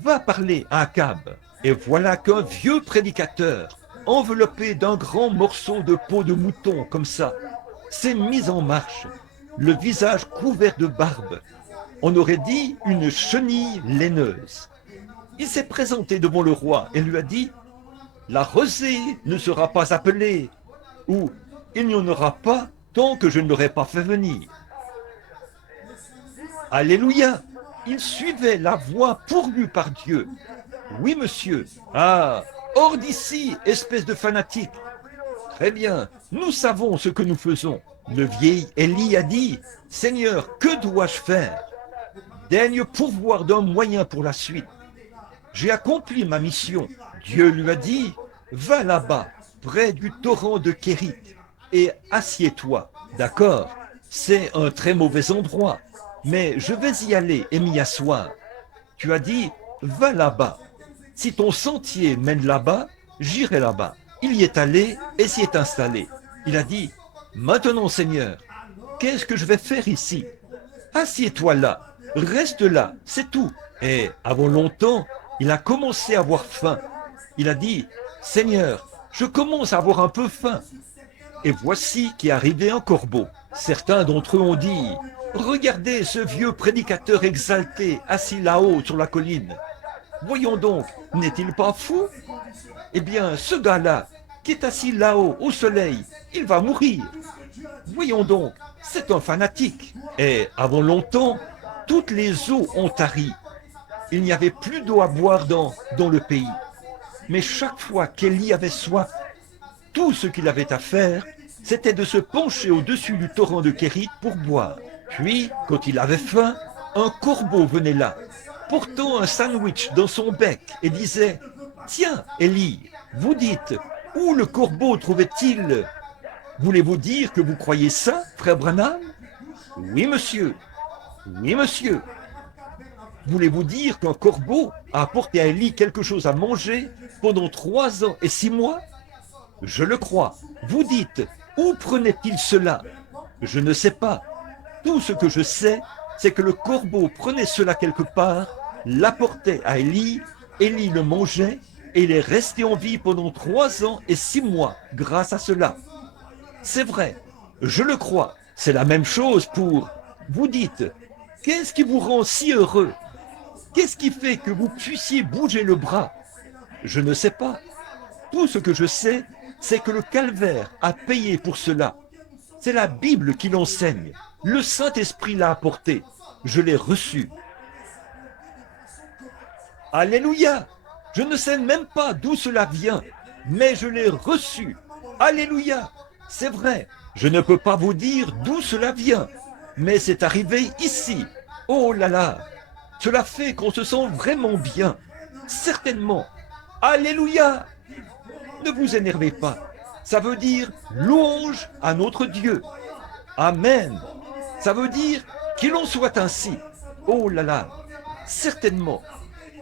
Va parler à Akab. » Et voilà qu'un vieux prédicateur, enveloppé d'un grand morceau de peau de mouton comme ça, s'est mis en marche, le visage couvert de barbe. On aurait dit une chenille laineuse. Il s'est présenté devant le roi et lui a dit, la rosée ne sera pas appelée, ou il n'y en aura pas tant que je ne l'aurai pas fait venir. Alléluia! Il suivait la voie pourvue par Dieu. Oui, monsieur. Ah, hors d'ici, espèce de fanatique. Très bien, nous savons ce que nous faisons. Le vieil Élie a dit, Seigneur, que dois-je faire? Daigne pourvoir d'un moyen pour la suite. J'ai accompli ma mission. Dieu lui a dit, va là-bas, près du torrent de Kérit, et assieds-toi. D'accord, c'est un très mauvais endroit, mais je vais y aller et m'y asseoir. Tu as dit, va là-bas. Si ton sentier mène là-bas, j'irai là-bas. Il y est allé et s'y est installé. Il a dit, maintenant Seigneur, qu'est-ce que je vais faire ici? Assieds-toi là, reste là, c'est tout. Et avant longtemps, il a commencé à avoir faim. Il a dit, Seigneur, je commence à avoir un peu faim. Et voici qu'est arrivé un corbeau. Certains d'entre eux ont dit, regardez ce vieux prédicateur exalté assis là-haut sur la colline. Voyons donc, n'est-il pas fou? Eh bien, ce gars-là, qui est assis là-haut au soleil, il va mourir. Voyons donc, c'est un fanatique. Et avant longtemps, toutes les eaux ont tari. Il n'y avait plus d'eau à boire dans le pays. Mais chaque fois qu'Élie avait soif, tout ce qu'il avait à faire, c'était de se pencher au-dessus du torrent de Kérit pour boire. Puis, quand il avait faim, un corbeau venait là, portant un sandwich dans son bec et disait « Tiens, Élie, vous dites, où le corbeau trouvait-il? Voulez-vous dire que vous croyez ça, frère Branham? Oui, monsieur. Oui, monsieur. Voulez-vous dire qu'un corbeau a apporté à Élie quelque chose à manger pendant 3 ans et 6 mois? Je le crois. Vous dites, où prenait-il cela? Je ne sais pas. Tout ce que je sais, c'est que le corbeau prenait cela quelque part, l'apportait à Élie, Élie le mangeait, et il est resté en vie pendant 3 ans et 6 mois grâce à cela. C'est vrai, je le crois. C'est la même chose pour... Vous dites, qu'est-ce qui vous rend si heureux? Qu'est-ce qui fait que vous puissiez bouger le bras? Je ne sais pas. Tout ce que je sais, c'est que le calvaire a payé pour cela. C'est la Bible qui l'enseigne. Le Saint-Esprit l'a apporté. Je l'ai reçu. Alléluia! Je ne sais même pas d'où cela vient, mais je l'ai reçu. Alléluia! C'est vrai, je ne peux pas vous dire d'où cela vient, mais c'est arrivé ici. Oh là là! Cela fait qu'on se sent vraiment bien. Certainement. Alléluia! Ne vous énervez pas. Ça veut dire louange à notre Dieu. Amen. Ça veut dire qu'il en soit ainsi. Oh là là! Certainement.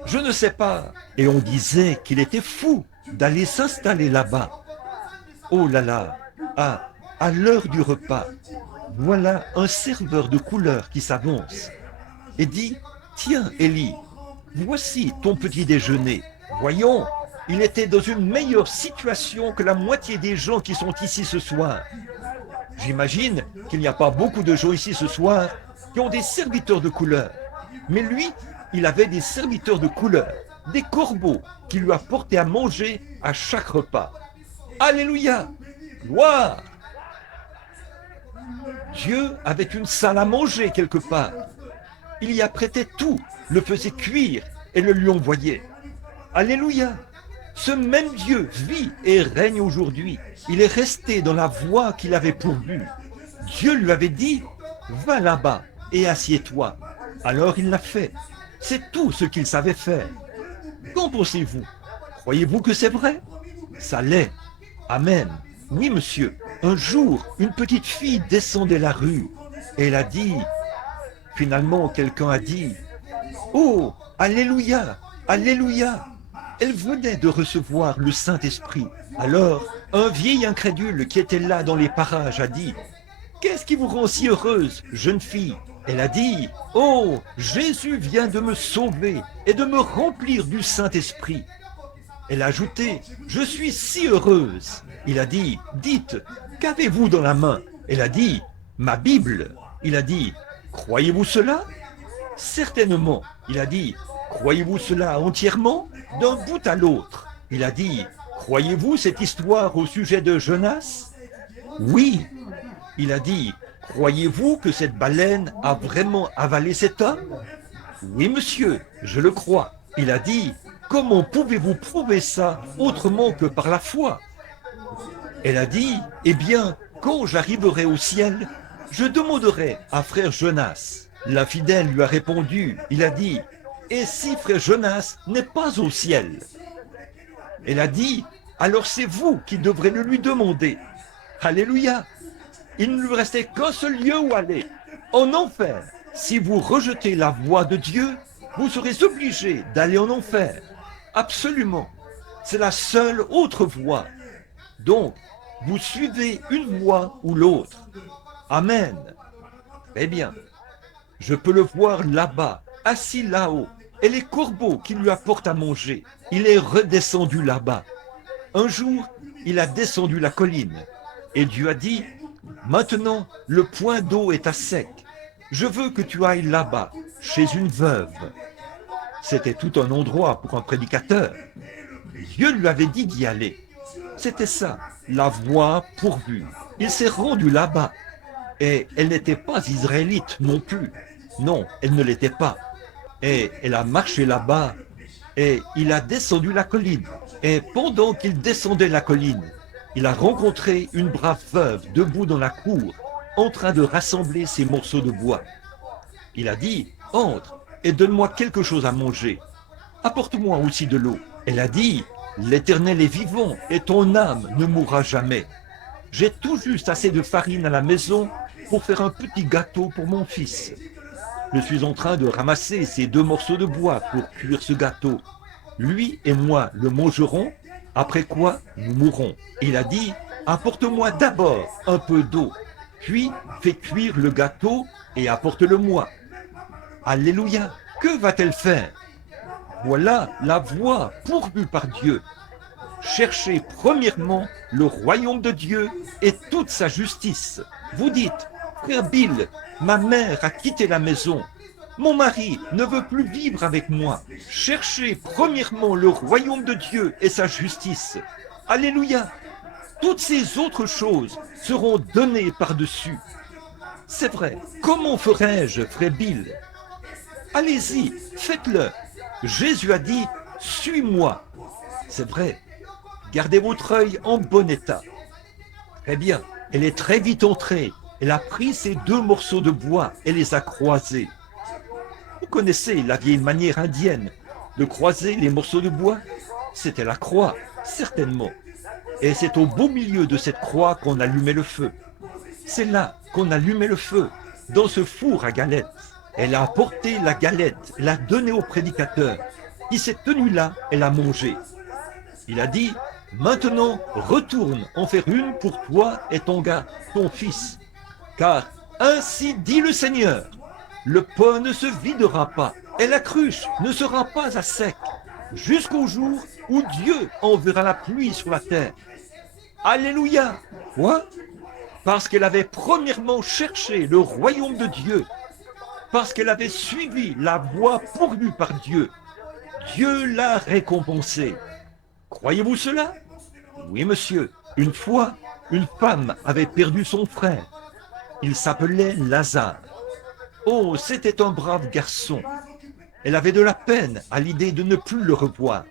Je ne sais pas. Et on disait qu'il était fou d'aller s'installer là-bas. Oh là là! À l'heure du repas, voilà un serveur de couleur qui s'avance et dit, tiens, Élie, voici ton petit déjeuner. Voyons, il était dans une meilleure situation que la moitié des gens qui sont ici ce soir. J'imagine qu'il n'y a pas beaucoup de gens ici ce soir qui ont des serviteurs de couleur. Mais lui, il avait des serviteurs de couleur, des corbeaux qui lui apportaient à manger à chaque repas. Alléluia! Gloire! Dieu avait une salle à manger quelque part. Il y apprêtait tout, le faisait cuire et le lui envoyait. Alléluia! Ce même Dieu vit et règne aujourd'hui. Il est resté dans la voie qu'il avait pourvue. Dieu lui avait dit, va là-bas et assieds-toi. Alors il l'a fait. C'est tout ce qu'il savait faire. Qu'en pensez-vous? Croyez-vous que c'est vrai? Ça l'est. Amen. Oui, monsieur. Un jour, une petite fille descendait la rue. Et elle a dit, finalement, quelqu'un a dit, oh, alléluia, alléluia. Elle venait de recevoir le Saint-Esprit. Alors, un vieil incrédule qui était là dans les parages a dit, qu'est-ce qui vous rend si heureuse, jeune fille? Elle a dit, oh, Jésus vient de me sauver et de me remplir du Saint-Esprit. Elle a ajouté, je suis si heureuse. Il a dit, dites, qu'avez-vous dans la main? Elle a dit, ma Bible. Il a dit, croyez-vous cela? Certainement. Il a dit, Croyez-vous cela entièrement, d'un bout à l'autre? Il a dit, croyez-vous cette histoire au sujet de Jonas? Oui. Il a dit, croyez-vous que cette baleine a vraiment avalé cet homme? Oui, monsieur, je le crois. Il a dit, comment pouvez-vous prouver ça autrement que par la foi? Elle a dit, eh bien, quand j'arriverai au ciel, je demanderai à frère Jonas. L'infidèle lui a répondu, il a dit, et si frère Jonas n'est pas au ciel? Elle a dit, alors c'est vous qui devrez le lui demander. Alléluia! Il ne lui restait qu'un seul lieu où aller, en enfer. Si vous rejetez la voie de Dieu, vous serez obligé d'aller en enfer. Absolument. C'est la seule autre voie. Donc, vous suivez une voie ou l'autre. Amen. Eh bien, je peux le voir là-bas, assis là-haut, et les corbeaux qui lui apportent à manger. Il est redescendu là-bas. Un jour, il a descendu la colline, et Dieu a dit, maintenant, le point d'eau est à sec. Je veux que tu ailles là-bas, chez une veuve. C'était tout un endroit pour un prédicateur. Dieu lui avait dit d'y aller. C'était ça, la voie pourvue. Il s'est rendu là-bas. Et elle n'était pas israélite non plus. Non, elle ne l'était pas. Et elle a marché là-bas. Et il a descendu la colline. Et pendant qu'il descendait la colline, il a rencontré une brave veuve debout dans la cour, en train de rassembler ses morceaux de bois. Il a dit, entre et donne-moi quelque chose à manger. Apporte-moi aussi de l'eau. Elle a dit, l'Éternel est vivant et ton âme ne mourra jamais. J'ai tout juste assez de farine à la maison pour faire un petit gâteau pour mon fils. Je suis en train de ramasser ces 2 morceaux de bois pour cuire ce gâteau. Lui et moi le mangerons, après quoi nous mourrons. Il a dit, apporte-moi d'abord un peu d'eau, puis fais cuire le gâteau et apporte-le-moi. Alléluia! Que va-t-elle faire? Voilà la voie pourvue par Dieu. Cherchez premièrement le royaume de Dieu et toute sa justice. Vous dites, frère Bill, ma mère a quitté la maison. Mon mari ne veut plus vivre avec moi. Cherchez premièrement le royaume de Dieu et sa justice. Alléluia! Toutes ces autres choses seront données par-dessus. C'est vrai. Comment ferais-je, frère Bill? Allez-y, faites-le. Jésus a dit, suis-moi. C'est vrai. Gardez votre œil en bon état. Très bien. Elle est très vite entrée. Elle a pris ces 2 morceaux de bois et les a croisés. Vous connaissez la vieille manière indienne de croiser les morceaux de bois? C'était la croix, certainement. Et c'est au beau milieu de cette croix qu'on allumait le feu. C'est là qu'on allumait le feu, dans ce four à galettes. Elle a apporté la galette, l'a donnée au prédicateur. Il s'est tenu là et l'a mangée. Il a dit, maintenant retourne en faire une pour toi et ton gars, ton fils. Car ainsi dit le Seigneur, le pot ne se videra pas et la cruche ne sera pas à sec, jusqu'au jour où Dieu enverra la pluie sur la terre. Alléluia! Quoi? Parce qu'elle avait premièrement cherché le royaume de Dieu, parce qu'elle avait suivi la voie pourvue par Dieu. Dieu l'a récompensée. Croyez-vous cela? Oui, monsieur. Une fois, une femme avait perdu son frère. Il s'appelait Lazare. Oh, c'était un brave garçon. Elle avait de la peine à l'idée de ne plus le revoir.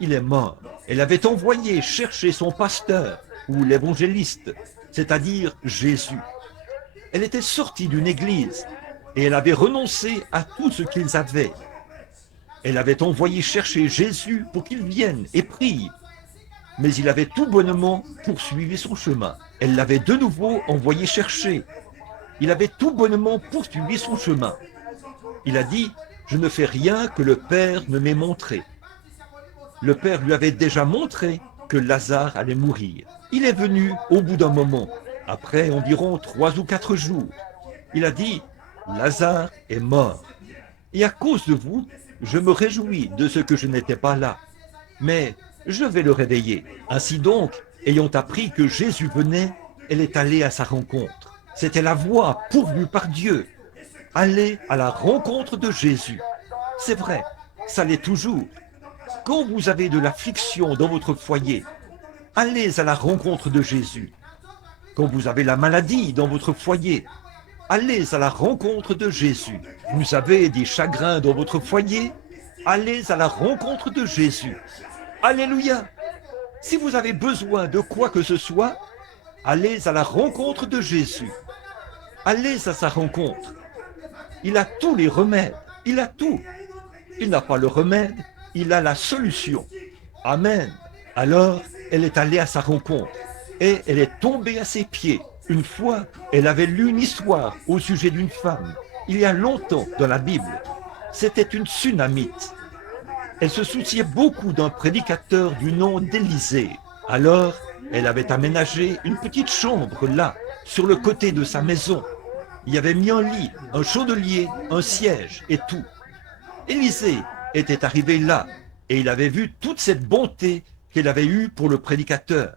Il est mort. Elle avait envoyé chercher son pasteur, ou l'évangéliste, c'est-à-dire Jésus. Elle était sortie d'une église, et elle avait renoncé à tout ce qu'ils avaient. Elle avait envoyé chercher Jésus pour qu'il vienne et prie. Mais il avait tout bonnement poursuivi son chemin. Elle l'avait de nouveau envoyé chercher. Il avait tout bonnement poursuivi son chemin. Il a dit, je ne fais rien que le Père ne m'ait montré. Le Père lui avait déjà montré que Lazare allait mourir. Il est venu au bout d'un moment, après environ 3 ou 4 jours. Il a dit, Lazare est mort. Et à cause de vous, je me réjouis de ce que je n'étais pas là. Mais je vais le réveiller. Ainsi donc, ayant appris que Jésus venait, elle est allée à sa rencontre. C'était la voie pourvue par Dieu. Aller à la rencontre de Jésus. C'est vrai, ça l'est toujours. Quand vous avez de l'affliction dans votre foyer, allez à la rencontre de Jésus. Quand vous avez la maladie dans votre foyer, allez à la rencontre de Jésus. Vous avez des chagrins dans votre foyer, allez à la rencontre de Jésus. Alléluia! Si vous avez besoin de quoi que ce soit, allez à la rencontre de Jésus. Allez à sa rencontre. Il a tous les remèdes, il a tout. Il n'a pas le remède, il a la solution. Amen. Alors, elle est allée à sa rencontre et elle est tombée à ses pieds. Une fois, elle avait lu une histoire au sujet d'une femme, il y a longtemps dans la Bible. C'était une Sunamite. Elle se souciait beaucoup d'un prédicateur du nom d'Élisée. Alors, elle avait aménagé une petite chambre là, sur le côté de sa maison. Il y avait mis un lit, un chandelier, un siège et tout. Élisée était arrivé là et il avait vu toute cette bonté qu'elle avait eue pour le prédicateur.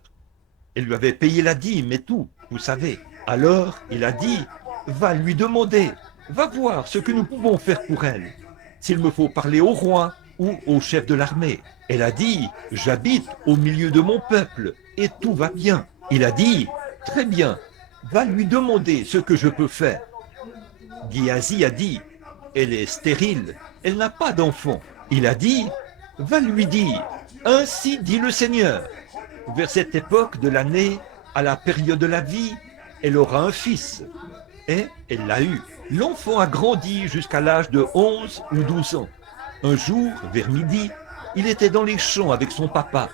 Elle lui avait payé la dîme et tout, vous savez. Alors, il a dit, va lui demander, va voir ce que nous pouvons faire pour elle. S'il me faut parler au roi ou au chef de l'armée. Elle a dit, j'habite au milieu de mon peuple et tout va bien. Il a dit, très bien, va lui demander ce que je peux faire. Géhazi a dit, elle est stérile, elle n'a pas d'enfant. Il a dit, va lui dire, ainsi dit le Seigneur. Vers cette époque de l'année, à la période de la vie, elle aura un fils. Et elle l'a eu. L'enfant a grandi jusqu'à l'âge de 11 ou 12 ans. Un jour, vers midi, il était dans les champs avec son papa.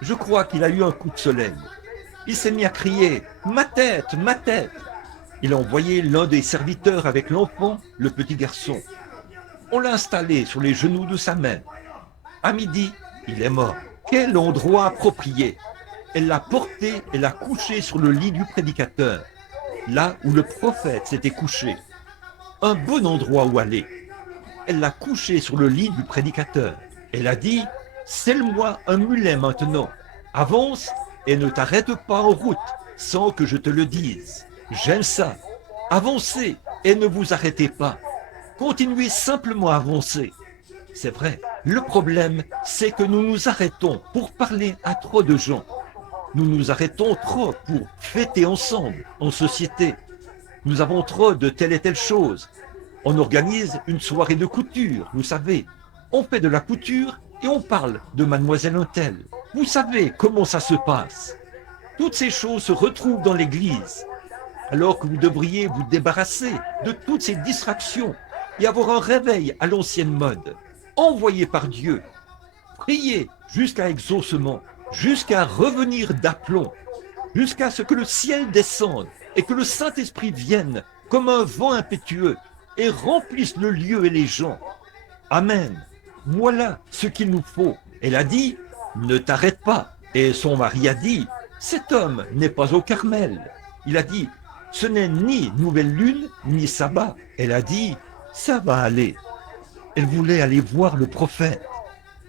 Je crois qu'il a eu un coup de soleil. Il s'est mis à crier « Ma tête, ma tête !» Il a envoyé l'un des serviteurs avec l'enfant, le petit garçon. On l'a installé sur les genoux de sa mère. À midi, il est mort. Quel endroit approprié! Elle l'a porté et l'a couché sur le lit du prédicateur, là où le prophète s'était couché. Un bon endroit où aller. Elle l'a couché sur le lit du prédicateur. Elle a dit, selle-moi un mulet maintenant. Avance et ne t'arrête pas en route sans que je te le dise. J'aime ça. Avancez et ne vous arrêtez pas. Continuez simplement à avancer. C'est vrai, le problème, c'est que nous nous arrêtons pour parler à trop de gens. Nous nous arrêtons trop pour fêter ensemble, en société. Nous avons trop de telle et telle chose. On organise une soirée de couture, vous savez. On fait de la couture et on parle de mademoiselle Untel. Vous savez comment ça se passe. Toutes ces choses se retrouvent dans l'église. Alors que vous devriez vous débarrasser de toutes ces distractions et avoir un réveil à l'ancienne mode. Envoyé par Dieu. Priez jusqu'à exaucement, jusqu'à revenir d'aplomb, jusqu'à ce que le ciel descende et que le Saint-Esprit vienne comme un vent impétueux et remplisse le lieu et les gens. Amen. Voilà ce qu'il nous faut. Elle a dit, ne t'arrête pas. Et son mari a dit, cet homme n'est pas au Carmel. Il a dit, ce n'est ni nouvelle lune, ni sabbat. Elle a dit, ça va aller. Elle voulait aller voir le prophète.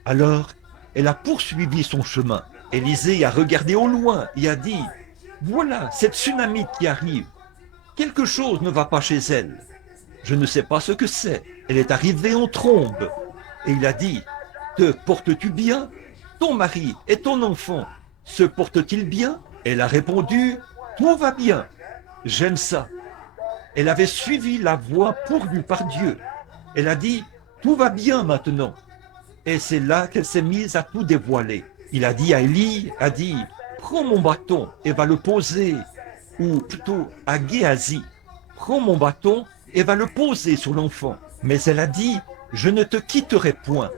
Alors, elle a poursuivi son chemin. Élisée a regardé au loin et a dit, voilà cette Sunamite qui arrive. Quelque chose ne va pas chez elle. Je ne sais pas ce que c'est. Elle est arrivée en trombe. Et il a dit, te portes-tu bien? Ton mari et ton enfant se portent-ils bien? Elle a répondu, tout va bien. J'aime ça. Elle avait suivi la voie pourvue par Dieu. Elle a dit, tout va bien maintenant. Et c'est là qu'elle s'est mise à tout dévoiler. Il a dit à Élie, prends mon bâton et va le poser, ou plutôt à Géhazi, prends mon bâton et va le poser sur l'enfant. Mais elle a dit, je ne te quitterai point.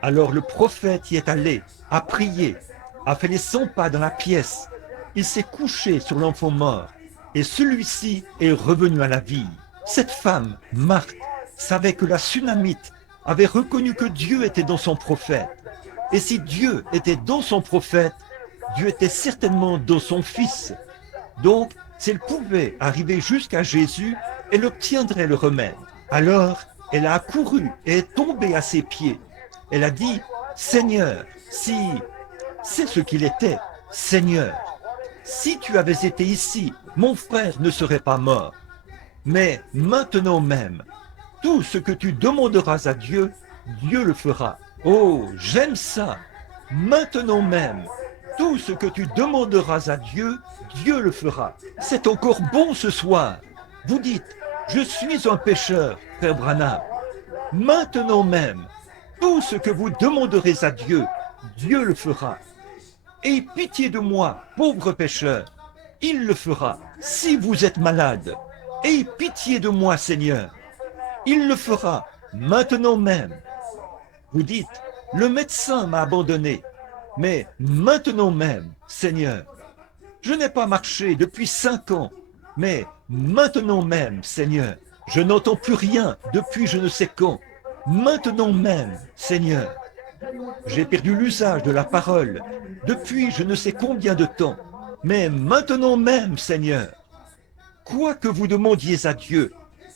Alors le prophète y est allé, a prié, a fait les 100 pas dans la pièce. Il s'est couché sur l'enfant mort et celui-ci est revenu à la vie. Cette femme, Marthe, savait que la Sunamite avait reconnu que Dieu était dans son prophète. Et si Dieu était dans son prophète, Dieu était certainement dans son fils. Donc, s'il pouvait arriver jusqu'à Jésus, elle obtiendrait le remède. Alors, elle a accouru et est tombée à ses pieds. Elle a dit, Seigneur, si c'est ce qu'il était, Seigneur, si tu avais été ici, mon frère ne serait pas mort. Mais maintenant même, tout ce que tu demanderas à Dieu, Dieu le fera. Oh, j'aime ça. Maintenant même, tout ce que tu demanderas à Dieu, Dieu le fera. C'est encore bon ce soir. Vous dites, je suis un pécheur, frère Branham. Maintenant même, tout ce que vous demanderez à Dieu, Dieu le fera. Aie pitié de moi, pauvre pécheur. Il le fera. Si vous êtes malade, aie pitié de moi, Seigneur. Il le fera, maintenant même. Vous dites, le médecin m'a abandonné. Mais maintenant même, Seigneur, je n'ai pas marché depuis 5 ans. Mais maintenant même, Seigneur, je n'entends plus rien depuis je ne sais quand. Maintenant même, Seigneur, j'ai perdu l'usage de la parole depuis je ne sais combien de temps. Mais maintenant même, Seigneur, quoi que vous demandiez à Dieu,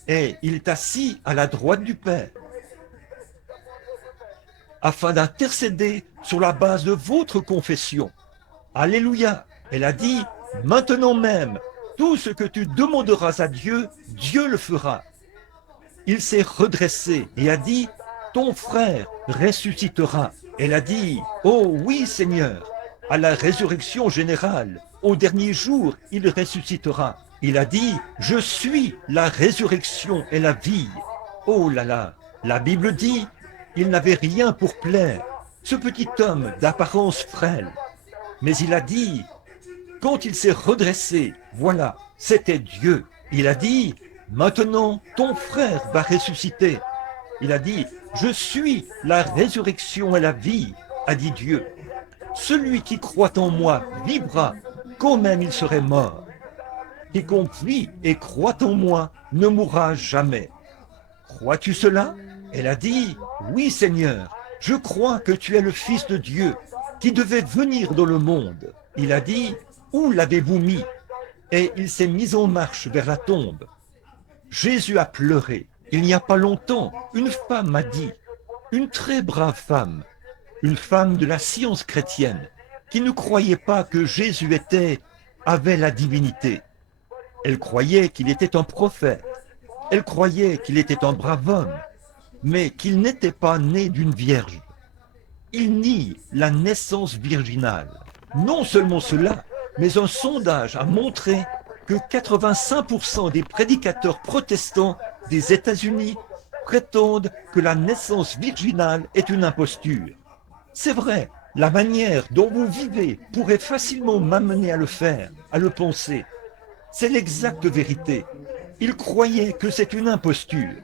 et il est assis à la droite du Père, afin d'intercéder sur la base de votre confession. Alléluia. Elle a dit, maintenant même, tout ce que tu demanderas à Dieu, Dieu le fera. Il s'est redressé et a dit, ton frère ressuscitera. Elle a dit, oh oui Seigneur, à la résurrection générale, au dernier jour, il ressuscitera. Il a dit, je suis la résurrection et la vie. Oh là là, la Bible dit, il n'avait rien pour plaire, ce petit homme d'apparence frêle. Mais il a dit, quand il s'est redressé, voilà, c'était Dieu. Il a dit, maintenant ton frère va ressusciter. Il a dit, je suis la résurrection et la vie, a dit Dieu. Celui qui croit en moi vivra, quand même il serait mort. Quiconque vit et croit en moi ne mourra jamais. Crois-tu cela? Elle a dit, oui Seigneur, je crois que tu es le Fils de Dieu, qui devait venir dans le monde. Il a dit, où l'avez-vous mis? Et il s'est mis en marche vers la tombe. Jésus a pleuré. Il n'y a pas longtemps, une femme m'a dit, une très brave femme, une femme de la science chrétienne, qui ne croyait pas que Jésus avait la divinité. Elle croyait qu'il était un prophète. Elle croyait qu'il était un brave homme, mais qu'il n'était pas né d'une vierge. Il nie la naissance virginale. Non seulement cela, mais un sondage a montré que 85% des prédicateurs protestants des États-Unis prétendent que la naissance virginale est une imposture. C'est vrai, la manière dont vous vivez pourrait facilement m'amener à le faire, à le penser. C'est l'exacte vérité. Ils croyaient que c'est une imposture.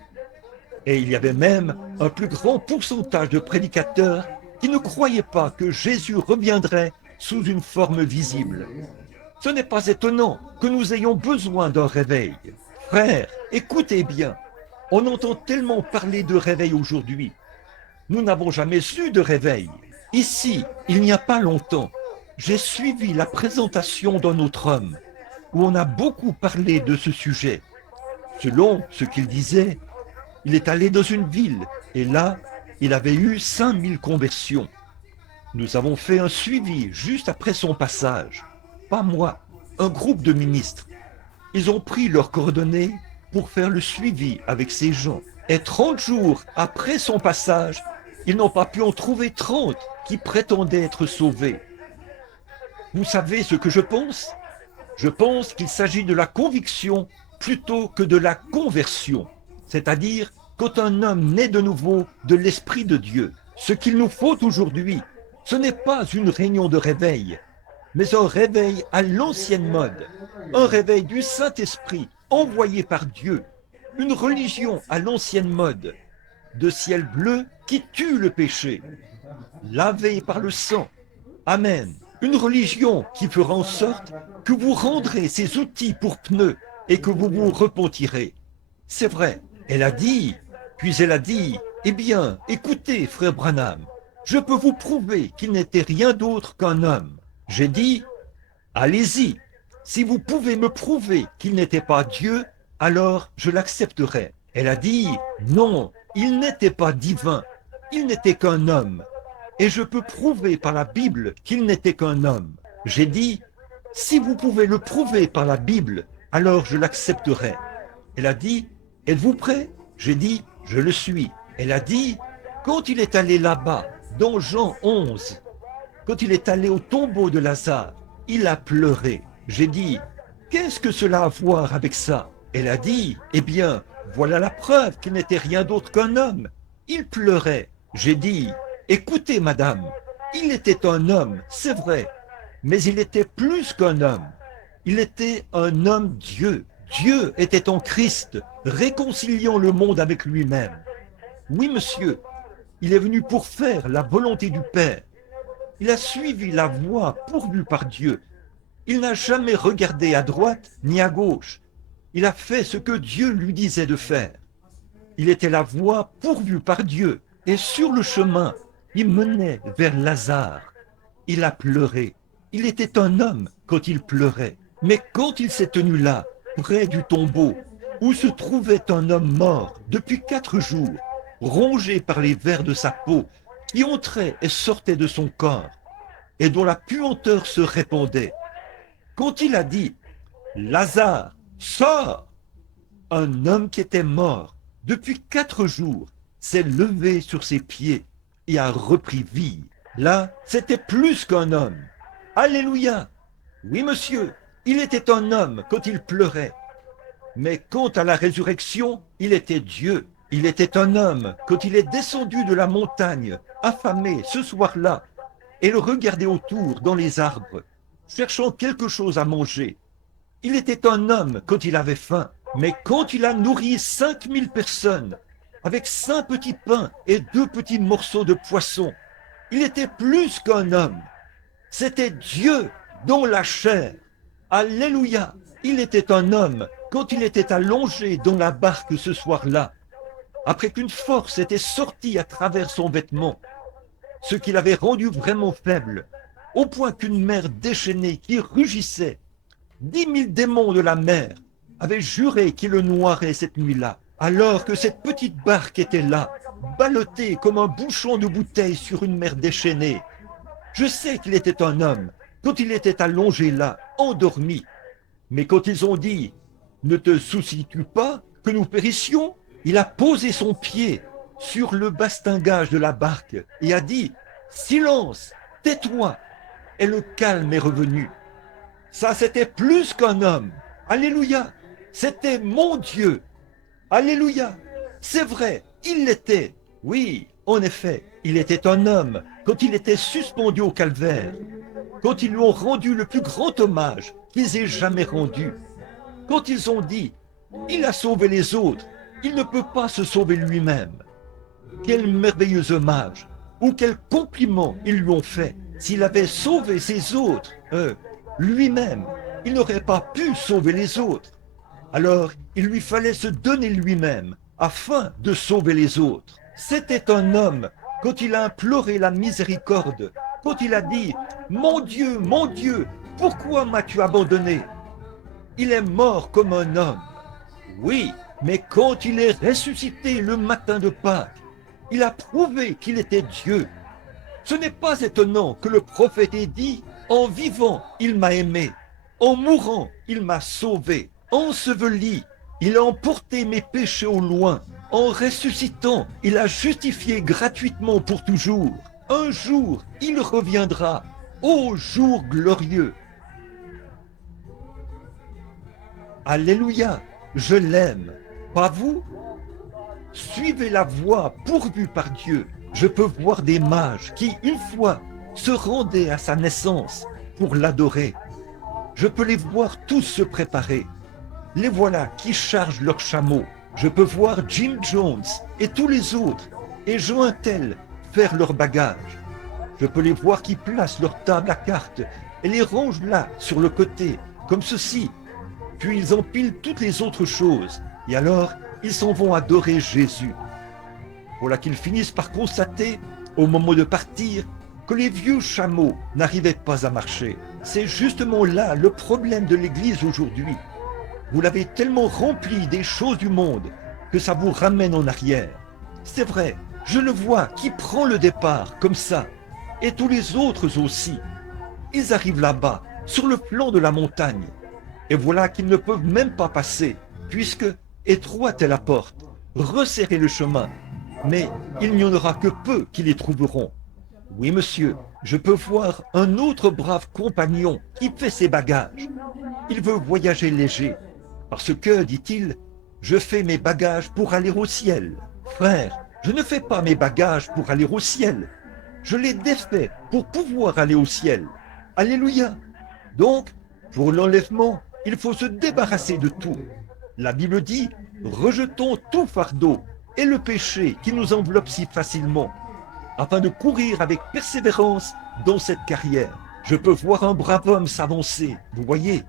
Et il y avait même un plus grand pourcentage de prédicateurs qui ne croyaient pas que Jésus reviendrait sous une forme visible. Ce n'est pas étonnant que nous ayons besoin d'un réveil. Frères, écoutez bien, on entend tellement parler de réveil aujourd'hui. Nous n'avons jamais eu de réveil. Ici, il n'y a pas longtemps, j'ai suivi la présentation d'un autre homme, où on a beaucoup parlé de ce sujet. Selon ce qu'il disait, il est allé dans une ville, et là, il avait eu 5000 conversions. Nous avons fait un suivi juste après son passage. Pas moi, un groupe de ministres. Ils ont pris leurs coordonnées pour faire le suivi avec ces gens. Et 30 jours après son passage, ils n'ont pas pu en trouver 30 qui prétendaient être sauvés. Vous savez ce que je pense? Je pense qu'il s'agit de la conviction plutôt que de la conversion. C'est-à-dire quand un homme naît de nouveau de l'Esprit de Dieu. Ce qu'il nous faut aujourd'hui, ce n'est pas une réunion de réveil, mais un réveil à l'ancienne mode, un réveil du Saint-Esprit envoyé par Dieu, une religion à l'ancienne mode, de ciel bleu qui tue le péché, lavé par le sang. Amen. Une religion qui fera en sorte que vous rendrez ces outils pour pneus et que vous vous repentirez. C'est vrai, elle a dit, puis elle a dit, eh bien, écoutez, frère Branham, je peux vous prouver qu'il n'était rien d'autre qu'un homme. J'ai dit, allez-y, si vous pouvez me prouver qu'il n'était pas Dieu, alors je l'accepterai. Elle a dit, non, il n'était pas divin, il n'était qu'un homme. Et je peux prouver par la Bible qu'il n'était qu'un homme. J'ai dit, si vous pouvez le prouver par la Bible, alors je l'accepterai. Elle a dit, êtes-vous prêt? J'ai dit, je le suis. Elle a dit, Quand il est allé là-bas, dans Jean 11, quand il est allé au tombeau de Lazare, il a pleuré. J'ai dit, qu'est-ce que cela a à voir avec ça? Elle a dit, eh bien, voilà la preuve qu'il n'était rien d'autre qu'un homme. Il pleurait. J'ai dit, écoutez, madame, il était un homme, c'est vrai, mais il était plus qu'un homme. Il était un homme Dieu. Dieu était en Christ, réconciliant le monde avec lui-même. Oui, monsieur, il est venu pour faire la volonté du Père. Il a suivi la voie pourvue par Dieu. Il n'a jamais regardé à droite ni à gauche. Il a fait ce que Dieu lui disait de faire. Il était la voie pourvue par Dieu. Et sur le chemin, il menait vers Lazare. Il a pleuré. Il était un homme quand il pleurait. Mais quand il s'est tenu là, près du tombeau, où se trouvait un homme mort depuis 4 jours, rongé par les vers de sa peau, qui entraient et sortaient de son corps, et dont la puanteur se répandait, quand il a dit « Lazare, sors !» un homme qui était mort depuis 4 jours s'est levé sur ses pieds et a repris vie. Là, c'était plus qu'un homme. Alléluia! Oui, monsieur, il était un homme quand il pleurait. Mais quant à la résurrection, il était Dieu. Il était un homme quand il est descendu de la montagne, affamé ce soir-là, et le regardait autour dans les arbres, cherchant quelque chose à manger. Il était un homme quand il avait faim, mais quand il a nourri 5000 personnes, avec 5 petits pains et 2 petits morceaux de poisson, il était plus qu'un homme. C'était Dieu dans la chair. Alléluia! Il était un homme quand il était allongé dans la barque ce soir-là, après qu'une force était sortie à travers son vêtement, ce qui l'avait rendu vraiment faible, au point qu'une mer déchaînée qui rugissait, 10 000 démons de la mer, avaient juré qu'il le noierait cette nuit-là, alors que cette petite barque était là, ballottée comme un bouchon de bouteille sur une mer déchaînée. Je sais qu'il était un homme quand il était allongé là, endormi. Mais quand ils ont dit « Ne te soucies-tu pas que nous périssions ?» il a posé son pied sur le bastingage de la barque et a dit « Silence, tais-toi !» Et le calme est revenu. Ça, c'était plus qu'un homme. Alléluia! C'était mon Dieu. Alléluia! C'est vrai, il l'était. Oui, en effet, il était un homme quand il était suspendu au calvaire, quand ils lui ont rendu le plus grand hommage qu'ils aient jamais rendu, quand ils ont dit « Il a sauvé les autres, il ne peut pas se sauver lui-même ». Quel merveilleux hommage ou quel compliment ils lui ont fait. S'il avait sauvé ses autres, lui-même, il n'aurait pas pu sauver les autres. Alors, il lui fallait se donner lui-même afin de sauver les autres. C'était un homme quand il a imploré la miséricorde, quand il a dit « Mon Dieu, pourquoi m'as-tu abandonné ?» Il est mort comme un homme. Oui, mais quand il est ressuscité le matin de Pâques, il a prouvé qu'il était Dieu. Ce n'est pas étonnant que le prophète ait dit « En vivant, il m'a aimé. En mourant, il m'a sauvé. Enseveli, il a emporté mes péchés au loin. En ressuscitant, il a justifié gratuitement pour toujours. Un jour, il reviendra. Ô jour glorieux !» Alléluia, je l'aime. Pas vous? Suivez la voie pourvue par Dieu. Je peux voir des mages qui, une fois, se rendaient à sa naissance pour l'adorer. Je peux les voir tous se préparer. Les voilà qui chargent leurs chameaux. Je peux voir Jim Jones et tous les autres, et Jointel faire leurs bagages. Je peux les voir qui placent leur table à cartes et les rangent là, sur le côté, comme ceci. Puis ils empilent toutes les autres choses, et alors ils s'en vont adorer Jésus. Voilà qu'ils finissent par constater, au moment de partir, que les vieux chameaux n'arrivaient pas à marcher. C'est justement là le problème de l'Église aujourd'hui. Vous l'avez tellement rempli des choses du monde que ça vous ramène en arrière. C'est vrai, je le vois qui prend le départ comme ça, et tous les autres aussi. Ils arrivent là-bas, sur le flanc de la montagne, et voilà qu'ils ne peuvent même pas passer, puisque étroite est la porte, resserrez le chemin. mais il n'y en aura que peu qui les trouveront. Oui, monsieur, je peux voir un autre brave compagnon qui fait ses bagages. Il veut voyager léger, parce que, dit-il, je fais mes bagages pour aller au ciel. Frère, je ne fais pas mes bagages pour aller au ciel. Je les défais pour pouvoir aller au ciel. Alléluia. Donc, pour l'enlèvement, il faut se débarrasser de tout. La Bible dit, rejetons tout fardeau et le péché qui nous enveloppe si facilement, afin de courir avec persévérance dans cette carrière. Je peux voir un brave homme s'avancer, vous voyez.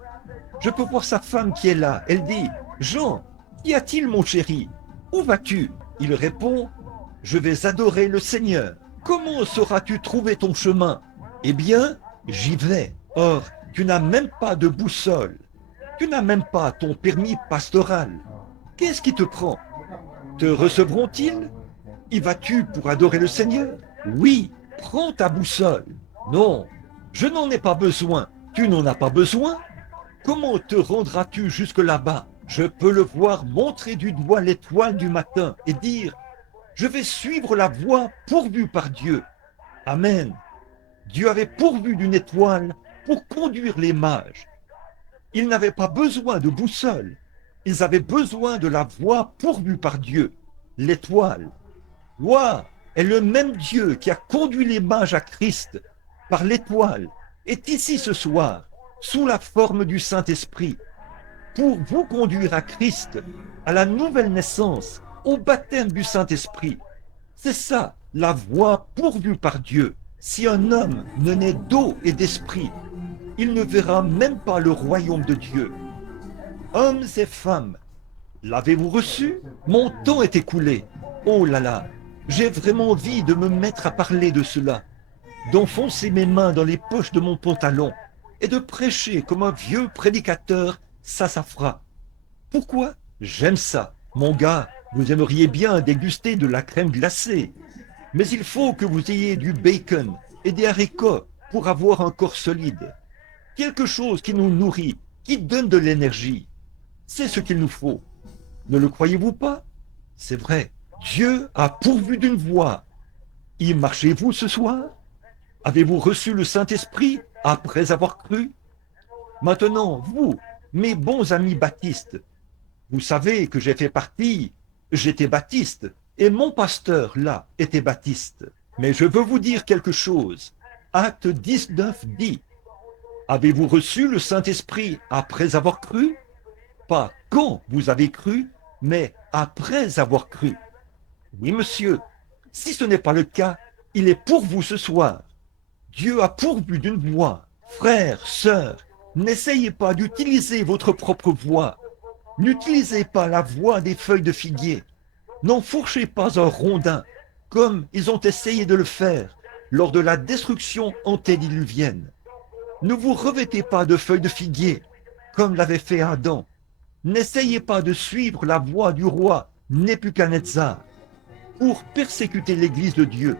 Je peux voir sa femme qui est là. Elle dit, Jean, qu'y a-t-il mon chéri? Où vas-tu? Il répond, je vais adorer le Seigneur. Comment sauras-tu trouver ton chemin? Eh bien, j'y vais. Or, tu n'as même pas de boussole. Tu n'as même pas ton permis pastoral. Qu'est-ce qui te prend? Te recevront-ils? Y vas-tu pour adorer le Seigneur? Oui, prends ta boussole. Non, je n'en ai pas besoin. Tu n'en as pas besoin? Comment te rendras-tu jusque là-bas? Je peux le voir montrer du doigt l'étoile du matin et dire, je vais suivre la voie pourvue par Dieu. Amen. Dieu avait pourvu d'une étoile pour conduire les mages. Ils n'avaient pas besoin de boussole. Ils avaient besoin de la voie pourvue par Dieu, l'étoile. Loi est le même Dieu qui a conduit les mages à Christ par l'étoile, est ici ce soir, sous la forme du Saint-Esprit, pour vous conduire à Christ, à la nouvelle naissance, au baptême du Saint-Esprit. C'est ça, la voie pourvue par Dieu. Si un homme ne naît d'eau et d'esprit, il ne verra même pas le royaume de Dieu. Hommes et femmes, l'avez-vous reçu? Mon temps est écoulé. Oh là là, j'ai vraiment envie de me mettre à parler de cela, d'enfoncer mes mains dans les poches de mon pantalon et de prêcher comme un vieux prédicateur, ça fera. Pourquoi? J'aime ça. Mon gars, vous aimeriez bien déguster de la crème glacée, mais il faut que vous ayez du bacon et des haricots pour avoir un corps solide. Quelque chose qui nous nourrit, qui donne de l'énergie. C'est ce qu'il nous faut. Ne le croyez-vous pas? C'est vrai. Dieu a pourvu d'une voie. Y marchez-vous ce soir? Avez-vous reçu le Saint-Esprit après avoir cru? Maintenant, vous, mes bons amis baptistes, vous savez que j'étais baptiste, et mon pasteur, là, était baptiste. Mais je veux vous dire quelque chose. Acte 19 dit, avez-vous reçu le Saint-Esprit après avoir cru? Pas quand vous avez cru, mais après avoir cru. Oui, monsieur, si ce n'est pas le cas, il est pour vous ce soir. Dieu a pourvu d'une voie. Frères, sœurs, n'essayez pas d'utiliser votre propre voie. N'utilisez pas la voie des feuilles de figuier. N'enfourchez pas un rondin, comme ils ont essayé de le faire lors de la destruction antédiluvienne. Ne vous revêtez pas de feuilles de figuier, comme l'avait fait Adam. N'essayez pas de suivre la voie du roi Nebuchadnezzar pour persécuter l'Église de Dieu.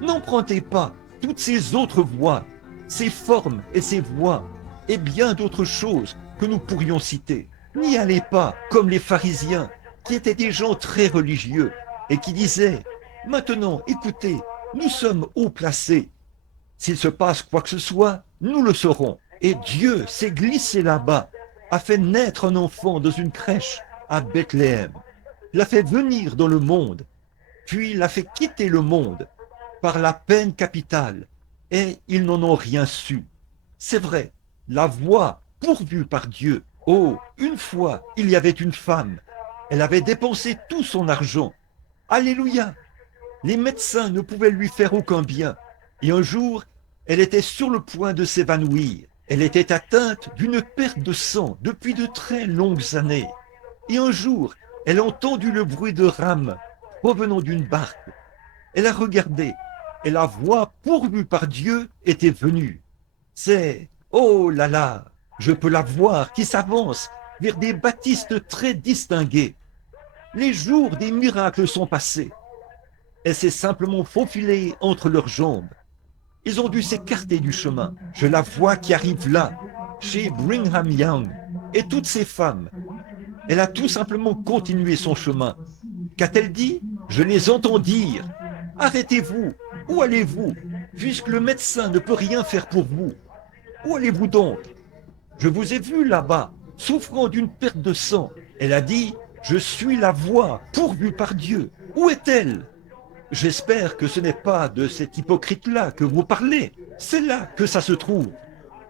N'empruntez pas toutes ces autres voies, ces formes et ces voies, et bien d'autres choses que nous pourrions citer. N'y allez pas comme les pharisiens, qui étaient des gens très religieux, et qui disaient, maintenant, écoutez, nous sommes haut placés. S'il se passe quoi que ce soit, nous le saurons. Et Dieu s'est glissé là-bas, a fait naître un enfant dans une crèche à Bethléem, l'a fait venir dans le monde, puis l'a fait quitter le monde par la peine capitale, et ils n'en ont rien su. C'est vrai, la voie pourvue par Dieu. Oh, une fois, il y avait une femme, elle avait dépensé tout son argent. Alléluia! Les médecins ne pouvaient lui faire aucun bien. Et un jour, elle était sur le point de s'évanouir. Elle était atteinte d'une perte de sang depuis de très longues années. Et un jour, elle a entendu le bruit de rames provenant d'une barque. Elle a regardé, et la voie pourvue par Dieu était venue. C'est, oh là là, je peux la voir qui s'avance vers des baptistes très distingués. Les jours des miracles sont passés. Elle s'est simplement faufilée entre leurs jambes. Ils ont dû s'écarter du chemin. Je la vois qui arrive là, chez Brigham Young, et toutes ces femmes. Elle a tout simplement continué son chemin. Qu'a-t-elle dit? Je les entends dire, arrêtez-vous, où allez-vous, puisque le médecin ne peut rien faire pour vous. Où allez-vous donc? Je vous ai vu là-bas, souffrant d'une perte de sang. Elle a dit, je suis la voie pourvue par Dieu. Où est-elle? J'espère que ce n'est pas de cet hypocrite-là que vous parlez. C'est là que ça se trouve.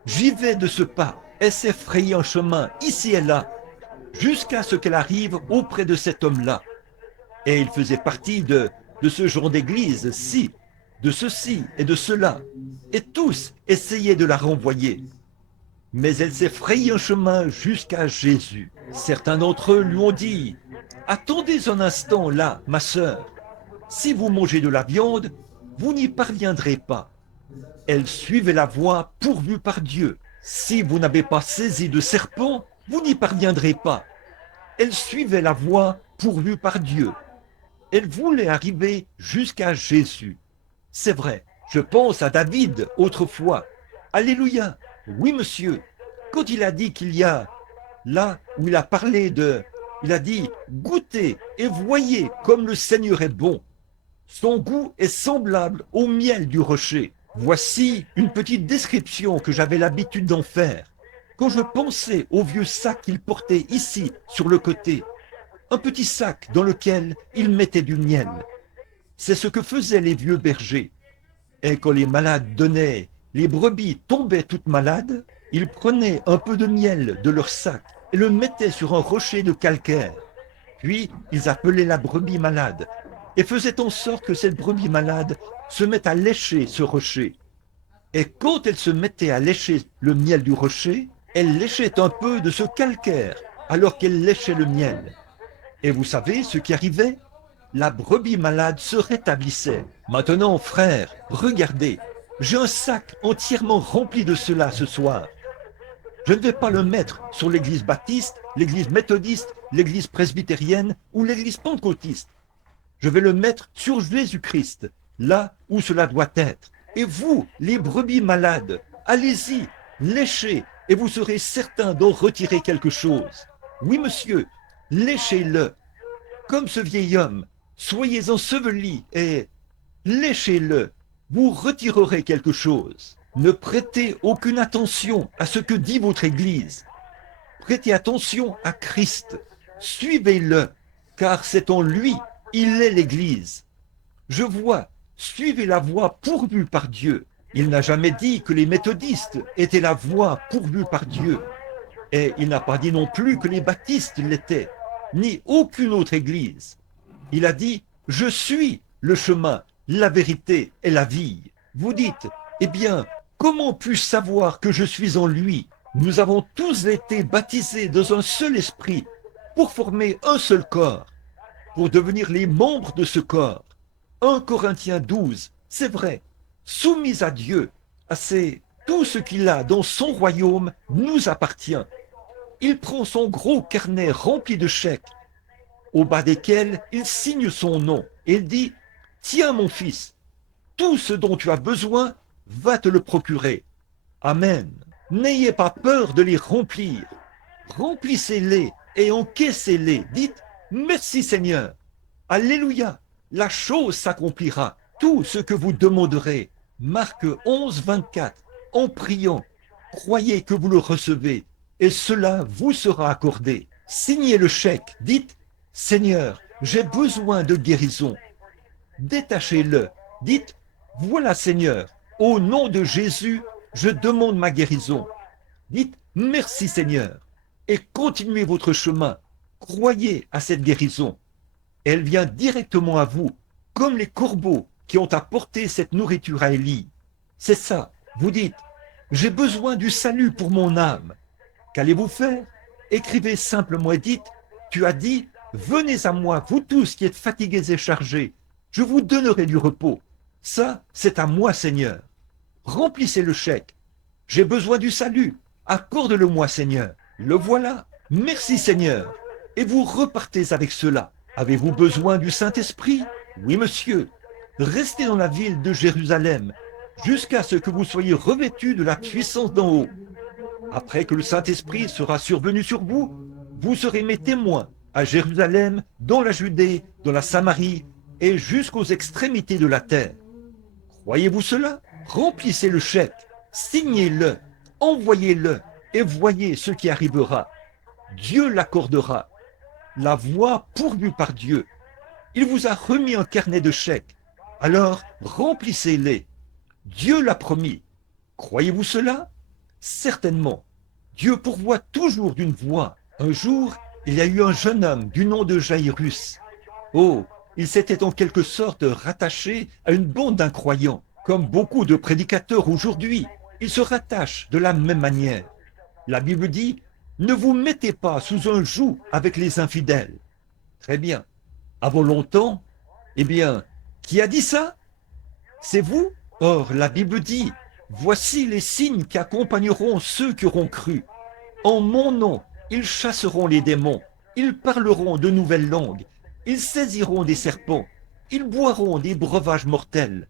J'y vais de ce pas. Elle s'est frayée un chemin ici et là, jusqu'à ce qu'elle arrive auprès de cet homme-là. Et il faisait partie de ce genre d'église-ci, de ceci et de cela. Et tous essayaient de la renvoyer. Mais elle s'est frayée un chemin jusqu'à Jésus. Certains d'entre eux lui ont dit, « Attendez un instant là, ma sœur. Si vous mangez de la viande, vous n'y parviendrez pas. » Elle suivait la voie pourvue par Dieu. Si vous n'avez pas saisi de serpent, vous n'y parviendrez pas. Elle suivait la voie pourvue par Dieu. Elle voulait arriver jusqu'à Jésus. C'est vrai, je pense à David autrefois. Alléluia. Oui, monsieur. Quand il a dit qu'il y a, là où il a parlé de, il a dit, goûtez et voyez comme le Seigneur est bon. Son goût est semblable au miel du rocher. Voici une petite description que j'avais l'habitude d'en faire. Quand je pensais au vieux sac qu'il portait ici, sur le côté, un petit sac dans lequel il mettait du miel. C'est ce que faisaient les vieux bergers. Et quand les malades donnaient, les brebis tombaient toutes malades, ils prenaient un peu de miel de leur sac et le mettaient sur un rocher de calcaire. Puis ils appelaient la brebis malade et faisaient en sorte que cette brebis malade se mette à lécher ce rocher. Et quand elle se mettait à lécher le miel du rocher, elle léchait un peu de ce calcaire alors qu'elle léchait le miel. Et vous savez ce qui arrivait? La brebis malade se rétablissait. Maintenant, frère, regardez, j'ai un sac entièrement rempli de cela ce soir. Je ne vais pas le mettre sur l'église baptiste, l'église méthodiste, l'église presbytérienne ou l'église pentecôtiste. Je vais le mettre sur Jésus-Christ, là où cela doit être. Et vous, les brebis malades, allez-y, léchez, et vous serez certain d'en retirer quelque chose. Oui, monsieur, léchez-le. Comme ce vieil homme, soyez ensevelis et léchez-le. Vous retirerez quelque chose. Ne prêtez aucune attention à ce que dit votre Église. Prêtez attention à Christ. Suivez-le, car c'est en lui, il est l'Église. Je vois, suivez la voie pourvue par Dieu. Il n'a jamais dit que les méthodistes étaient la voie pourvue par Dieu. Et il n'a pas dit non plus que les baptistes l'étaient, ni aucune autre Église. Il a dit, je suis le chemin, la vérité et la vie. Vous dites, eh bien, comment puis-je savoir que je suis en lui? Nous avons tous été baptisés dans un seul esprit pour former un seul corps, pour devenir les membres de ce corps. 1 Corinthiens 12, c'est vrai, soumis à Dieu, tout ce qu'il a dans son royaume nous appartient. Il prend son gros carnet rempli de chèques, au bas desquels il signe son nom, et il dit, tiens mon fils, tout ce dont tu as besoin va te le procurer. Amen. N'ayez pas peur de les remplir. Remplissez-les et encaissez-les. Dites, merci Seigneur. Alléluia. La chose s'accomplira. Tout ce que vous demanderez. Marc 11, 24. En priant, croyez que vous le recevez et cela vous sera accordé. Signez le chèque. Dites, Seigneur, j'ai besoin de guérison. Détachez-le. Dites, voilà Seigneur, au nom de Jésus, je demande ma guérison. Dites, merci Seigneur, et continuez votre chemin. Croyez à cette guérison. Elle vient directement à vous, comme les corbeaux qui ont apporté cette nourriture à Élie. C'est ça, vous dites, j'ai besoin du salut pour mon âme. Qu'allez-vous faire? Écrivez simplement et dites, tu as dit, venez à moi, vous tous qui êtes fatigués et chargés, je vous donnerai du repos. Ça, c'est à moi, Seigneur. Remplissez le chèque. J'ai besoin du salut. Accorde-le-moi, Seigneur. Le voilà. Merci, Seigneur. Et vous repartez avec cela. Avez-vous besoin du Saint-Esprit? Oui, monsieur. Restez dans la ville de Jérusalem jusqu'à ce que vous soyez revêtus de la puissance d'en haut. Après que le Saint-Esprit sera survenu sur vous, vous serez mes témoins à Jérusalem, dans la Judée, dans la Samarie et jusqu'aux extrémités de la terre. Croyez-vous cela? Remplissez le chèque, signez-le, envoyez-le et voyez ce qui arrivera. Dieu l'accordera. La voie pourvue par Dieu. Il vous a remis un carnet de chèques. Alors remplissez-les. Dieu l'a promis. Croyez-vous cela? Certainement. Dieu pourvoit toujours d'une voie. Un jour, il y a eu un jeune homme du nom de Jairus. Oh, il s'était en quelque sorte rattaché à une bande d'incroyants. Comme beaucoup de prédicateurs aujourd'hui, ils se rattachent de la même manière. La Bible dit, ne vous mettez pas sous un joug avec les infidèles. Très bien. Avant longtemps, eh bien, qui a dit ça? C'est vous? Or, la Bible dit, voici les signes qui accompagneront ceux qui auront cru. En mon nom, ils chasseront les démons, ils parleront de nouvelles langues, ils saisiront des serpents, ils boiront des breuvages mortels,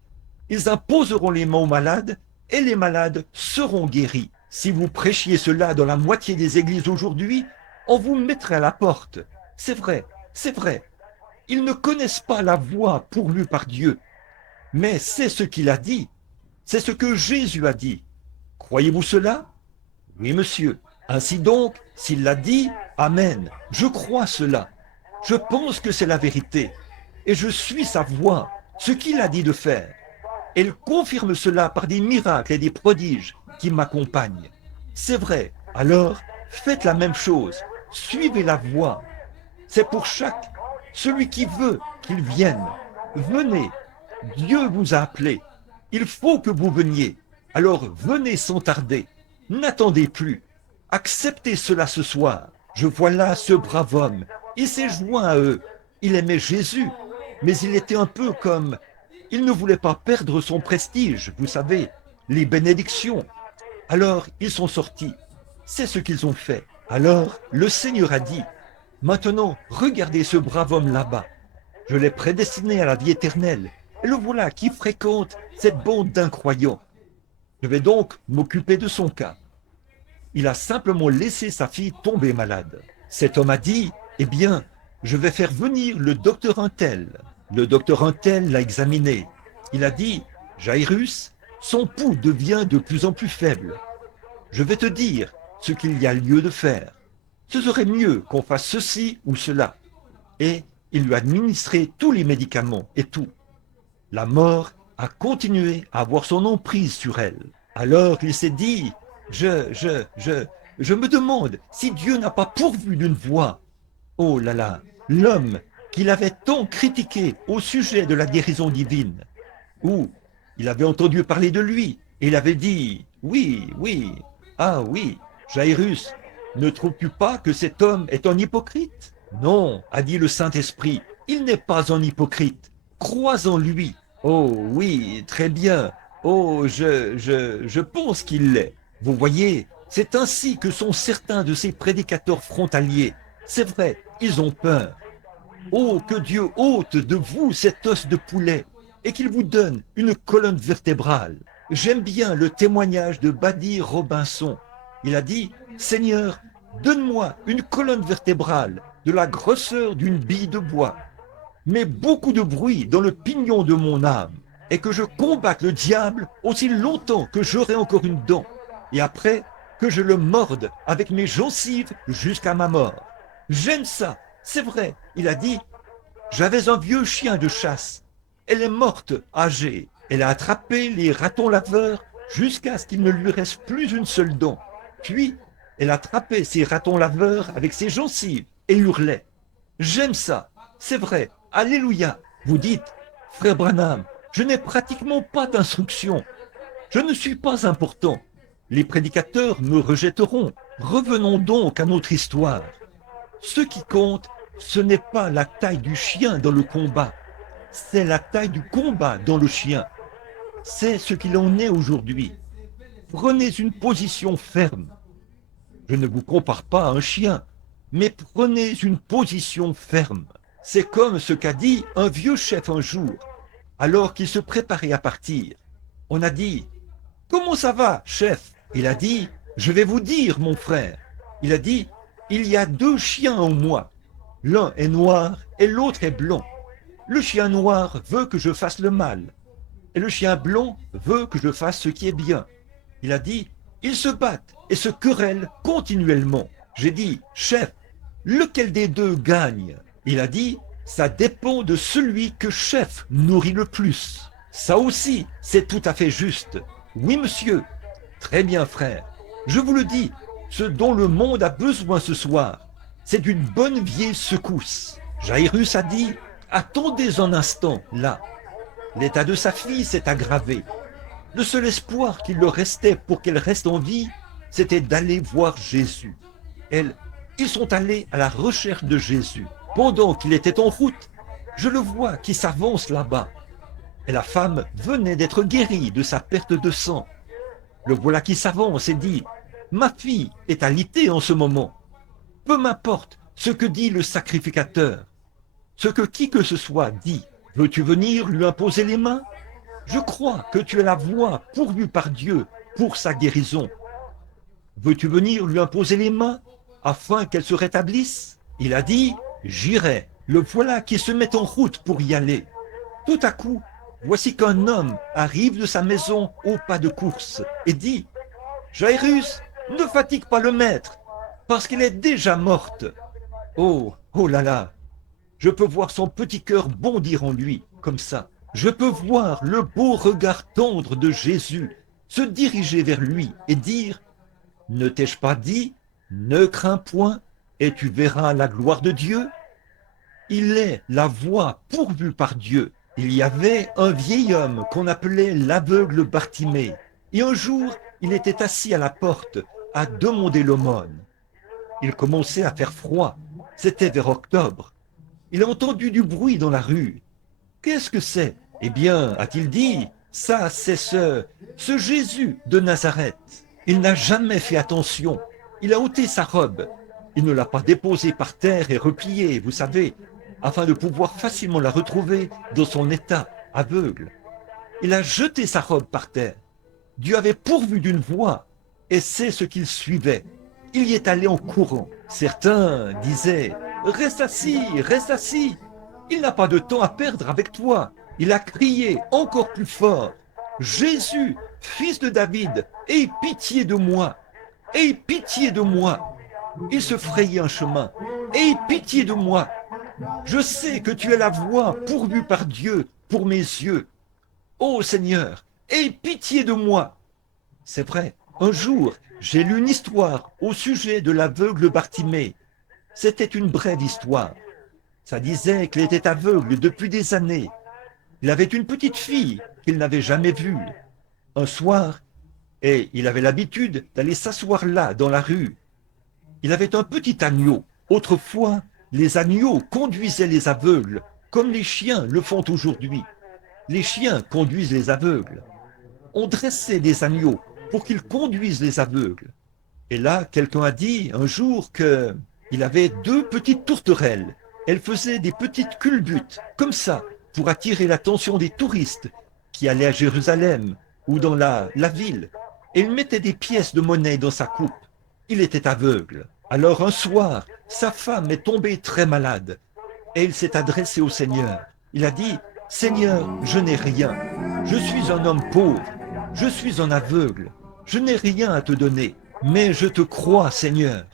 ils imposeront les mains aux malades, et les malades seront guéris. Si vous prêchiez cela dans la moitié des églises aujourd'hui, on vous mettrait à la porte. C'est vrai, c'est vrai. Ils ne connaissent pas la voie pourvue par Dieu. Mais c'est ce qu'il a dit. C'est ce que Jésus a dit. Croyez-vous cela? Oui, monsieur. Ainsi donc, s'il l'a dit, amen. Je crois cela. Je pense que c'est la vérité. Et je suis sa voie, ce qu'il a dit de faire. Elle confirme cela par des miracles et des prodiges qui m'accompagnent. C'est vrai. Alors, faites la même chose. Suivez la voie. C'est pour celui qui veut qu'il vienne. Venez. Dieu vous a appelé. Il faut que vous veniez. Alors venez sans tarder. N'attendez plus. Acceptez cela ce soir. Je vois là ce brave homme. Il s'est joint à eux. Il aimait Jésus, mais il était un peu comme... Il ne voulait pas perdre son prestige, vous savez, les bénédictions. Alors ils sont sortis. C'est ce qu'ils ont fait. Alors le Seigneur a dit, maintenant regardez ce brave homme là-bas. Je l'ai prédestiné à la vie éternelle. Et le voilà qui fréquente cette bande d'incroyants. Je vais donc m'occuper de son cas. Il a simplement laissé sa fille tomber malade. Cet homme a dit, eh bien, je vais faire venir le docteur Untel. Le docteur Untel l'a examiné. Il a dit, Jairus, son pouls devient de plus en plus faible. Je vais te dire ce qu'il y a lieu de faire. Ce serait mieux qu'on fasse ceci ou cela. Et il lui a administré tous les médicaments et tout. La mort a continué à avoir son emprise sur elle. Alors il s'est dit, je me demande si Dieu n'a pas pourvu d'une voie. Oh là là, l'homme qu'il avait tant critiqué au sujet de la guérison divine, où il avait entendu parler de lui, et il avait dit, oui, oui, ah oui, Jairus, ne trouves-tu pas que cet homme est un hypocrite? Non, a dit le Saint-Esprit, il n'est pas un hypocrite, crois en lui. Oh oui, très bien, oh je pense qu'il l'est. Vous voyez, c'est ainsi que sont certains de ces prédicateurs frontaliers. C'est vrai, ils ont peur. Oh, que Dieu ôte de vous cet os de poulet et qu'il vous donne une colonne vertébrale. J'aime bien le témoignage de Buddy Robinson. Il a dit, Seigneur, donne-moi une colonne vertébrale de la grosseur d'une bille de bois. Mets beaucoup de bruit dans le pignon de mon âme et que je combatte le diable aussi longtemps que j'aurai encore une dent. Et après, que je le morde avec mes gencives jusqu'à ma mort. J'aime ça, c'est vrai. Il a dit, j'avais un vieux chien de chasse. Elle est morte, âgée. Elle a attrapé les ratons laveurs jusqu'à ce qu'il ne lui reste plus une seule dent. Puis, elle attrapait ces ratons laveurs avec ses gencives et hurlait. J'aime ça, c'est vrai. Alléluia. Vous dites, frère Branham, je n'ai pratiquement pas d'instruction. Je ne suis pas important. Les prédicateurs me rejetteront. Revenons donc à notre histoire. Ce qui compte, ce n'est pas la taille du chien dans le combat, c'est la taille du combat dans le chien. C'est ce qu'il en est aujourd'hui. Prenez une position ferme. Je ne vous compare pas à un chien, mais prenez une position ferme. C'est comme ce qu'a dit un vieux chef un jour, alors qu'il se préparait à partir. On a dit, « Comment ça va, chef ?» Il a dit, « Je vais vous dire, mon frère. » Il a dit, « Il y a deux chiens en moi. L'un est noir et l'autre est blanc. Le chien noir veut que je fasse le mal, et le chien blond veut que je fasse ce qui est bien. Il a dit, ils se battent et se querellent continuellement. J'ai dit, chef, lequel des deux gagne? Il a dit, ça dépend de celui que chef nourrit le plus. Ça aussi, c'est tout à fait juste. Oui, monsieur. Très bien, frère. Je vous le dis, ce dont le monde a besoin ce soir, c'est d'une bonne vieille secousse. Jairus a dit, attendez un instant, là. L'état de sa fille s'est aggravé. Le seul espoir qu'il leur restait pour qu'elle reste en vie, c'était d'aller voir Jésus. Ils sont allés à la recherche de Jésus. Pendant qu'il était en route, je le vois qui s'avance là-bas. Et la femme venait d'être guérie de sa perte de sang. Le voilà qui s'avance et dit, ma fille est alitée en ce moment. Peu m'importe ce que dit le sacrificateur, ce que qui que ce soit dit. Veux-tu venir lui imposer les mains? Je crois que tu es la voie pourvue par Dieu pour sa guérison. Veux-tu venir lui imposer les mains afin qu'elle se rétablisse? Il a dit, j'irai. Le voilà qui se met en route pour y aller. Tout à coup, voici qu'un homme arrive de sa maison au pas de course et dit, Jairus, ne fatigue pas le maître, parce qu'elle est déjà morte. Oh, oh là là, je peux voir son petit cœur bondir en lui, comme ça. Je peux voir le beau regard tendre de Jésus se diriger vers lui et dire, ne t'ai-je pas dit, ne crains point, et tu verras la gloire de Dieu? Il est la voie pourvue par Dieu. Il y avait un vieil homme qu'on appelait l'aveugle Bartimée. Et un jour, il était assis à la porte à demander l'aumône. Il commençait à faire froid. C'était vers octobre. Il a entendu du bruit dans la rue. Qu'est-ce que c'est? Eh bien, a-t-il dit, ça, c'est ce Jésus de Nazareth. Il n'a jamais fait attention. Il a ôté sa robe. Il ne l'a pas déposée par terre et repliée, vous savez, afin de pouvoir facilement la retrouver dans son état aveugle. Il a jeté sa robe par terre. Dieu avait pourvu d'une voie, et c'est ce qu'il suivait. Il y est allé en courant. Certains disaient, reste assis, il n'a pas de temps à perdre avec toi. Il a crié encore plus fort, Jésus, fils de David, aie pitié de moi, aie pitié de moi. Il se frayait un chemin, aie pitié de moi. Je sais que tu es la voie pourvue par Dieu pour mes yeux. Ô Seigneur, aie pitié de moi. C'est vrai, un jour, j'ai lu une histoire au sujet de l'aveugle Bartimée. C'était une brève histoire. Ça disait qu'il était aveugle depuis des années. Il avait une petite fille qu'il n'avait jamais vue. Un soir, et il avait l'habitude d'aller s'asseoir là, dans la rue. Il avait un petit agneau. Autrefois, les agneaux conduisaient les aveugles, comme les chiens le font aujourd'hui. Les chiens conduisent les aveugles. On dressait des agneaux pour qu'ils conduisent les aveugles. Et là, quelqu'un a dit un jour qu'il avait deux petites tourterelles. Elles faisaient des petites culbutes, comme ça, pour attirer l'attention des touristes qui allaient à Jérusalem ou dans la ville. Et il mettait des pièces de monnaie dans sa coupe. Il était aveugle. Alors un soir, sa femme est tombée très malade. Et il s'est adressé au Seigneur. Il a dit, « Seigneur, je n'ai rien. Je suis un homme pauvre. Je suis un aveugle. Je n'ai rien à te donner. Mais je te crois, Seigneur.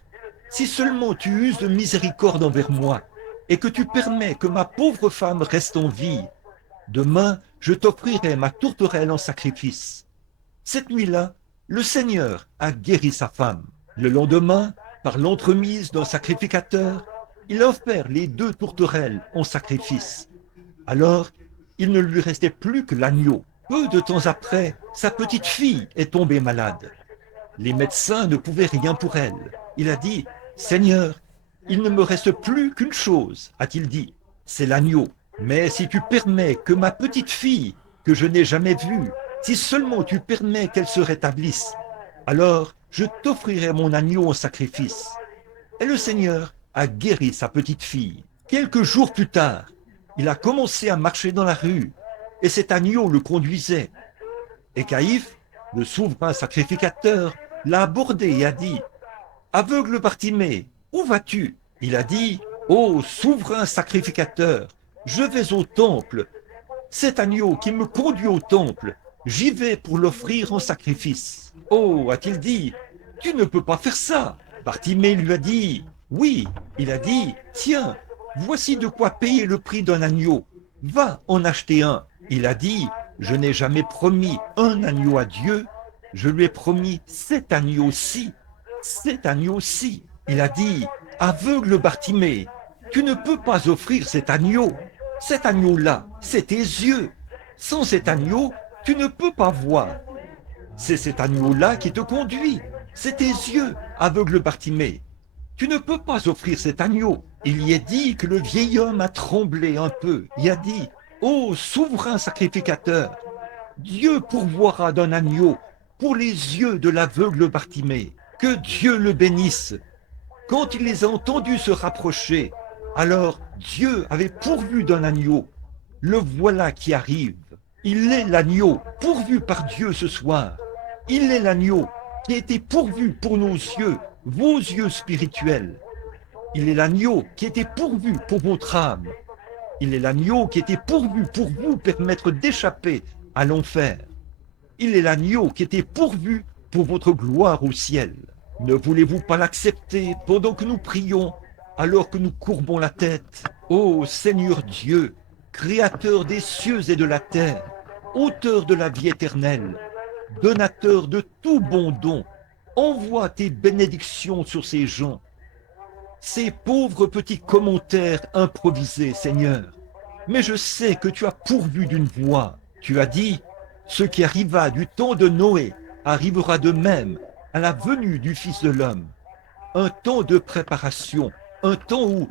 Si seulement tu uses de miséricorde envers moi et que tu permets que ma pauvre femme reste en vie, demain, je t'offrirai ma tourterelle en sacrifice. » Cette nuit-là, le Seigneur a guéri sa femme. Le lendemain, par l'entremise d'un sacrificateur, il a offert les deux tourterelles en sacrifice. Alors, il ne lui restait plus que l'agneau. Peu de temps après, sa petite fille est tombée malade. Les médecins ne pouvaient rien pour elle. Il a dit, « Seigneur, il ne me reste plus qu'une chose, a-t-il dit, c'est l'agneau. Mais si tu permets que ma petite fille, que je n'ai jamais vue, si seulement tu permets qu'elle se rétablisse, alors je t'offrirai mon agneau en sacrifice. » Et le Seigneur a guéri sa petite fille. Quelques jours plus tard, il a commencé à marcher dans la rue, et cet agneau le conduisait. Et Caïphe, le souverain sacrificateur, l'a abordé et a dit, « Aveugle Bartimée, où vas-tu » Il a dit, « Ô souverain sacrificateur, Je vais au temple. Cet agneau qui me conduit au temple, j'y vais pour l'offrir en sacrifice. Oh, a-t-il dit, tu ne peux pas faire ça. Bartimée lui a dit, oui. Il a dit, tiens, voici de quoi payer le prix d'un agneau. Va en acheter un. Il a dit, je n'ai jamais promis un agneau à Dieu, je lui ai promis cet agneau-ci. Cet agneau-ci. Il a dit, aveugle Bartimée, tu ne peux pas offrir cet agneau. Cet agneau-là, c'est tes yeux. Sans cet agneau, tu ne peux pas voir. C'est cet agneau-là qui te conduit. C'est tes yeux, aveugle Bartimée. Tu ne peux pas offrir cet agneau. Il y est dit que le vieil homme a tremblé un peu. Il a dit, ô souverain sacrificateur, Dieu pourvoira d'un agneau pour les yeux de l'aveugle Bartimée. Que Dieu le bénisse. Quand il les a entendus se rapprocher, alors Dieu avait pourvu d'un agneau. Le voilà qui arrive. Il est l'agneau pourvu par Dieu ce soir. Il est l'agneau qui a été pourvu pour nos yeux, vos yeux spirituels. Il est l'agneau qui était pourvu pour votre âme. Il est l'agneau qui était pourvu pour vous permettre d'échapper à l'enfer. Il est l'agneau qui était pourvu pour votre gloire au ciel. Ne voulez-vous pas l'accepter pendant que nous prions, alors que nous courbons la tête? Ô Seigneur Dieu, Créateur des cieux et de la terre, auteur de la vie éternelle, donateur de tout bon don, envoie tes bénédictions sur ces gens. Ces pauvres petits commentaires improvisés, Seigneur. Mais je sais que tu as pourvu d'une voie. Tu as dit, ce qui arriva du temps de Noé arrivera de même à la venue du Fils de l'homme. Un temps de préparation, un temps où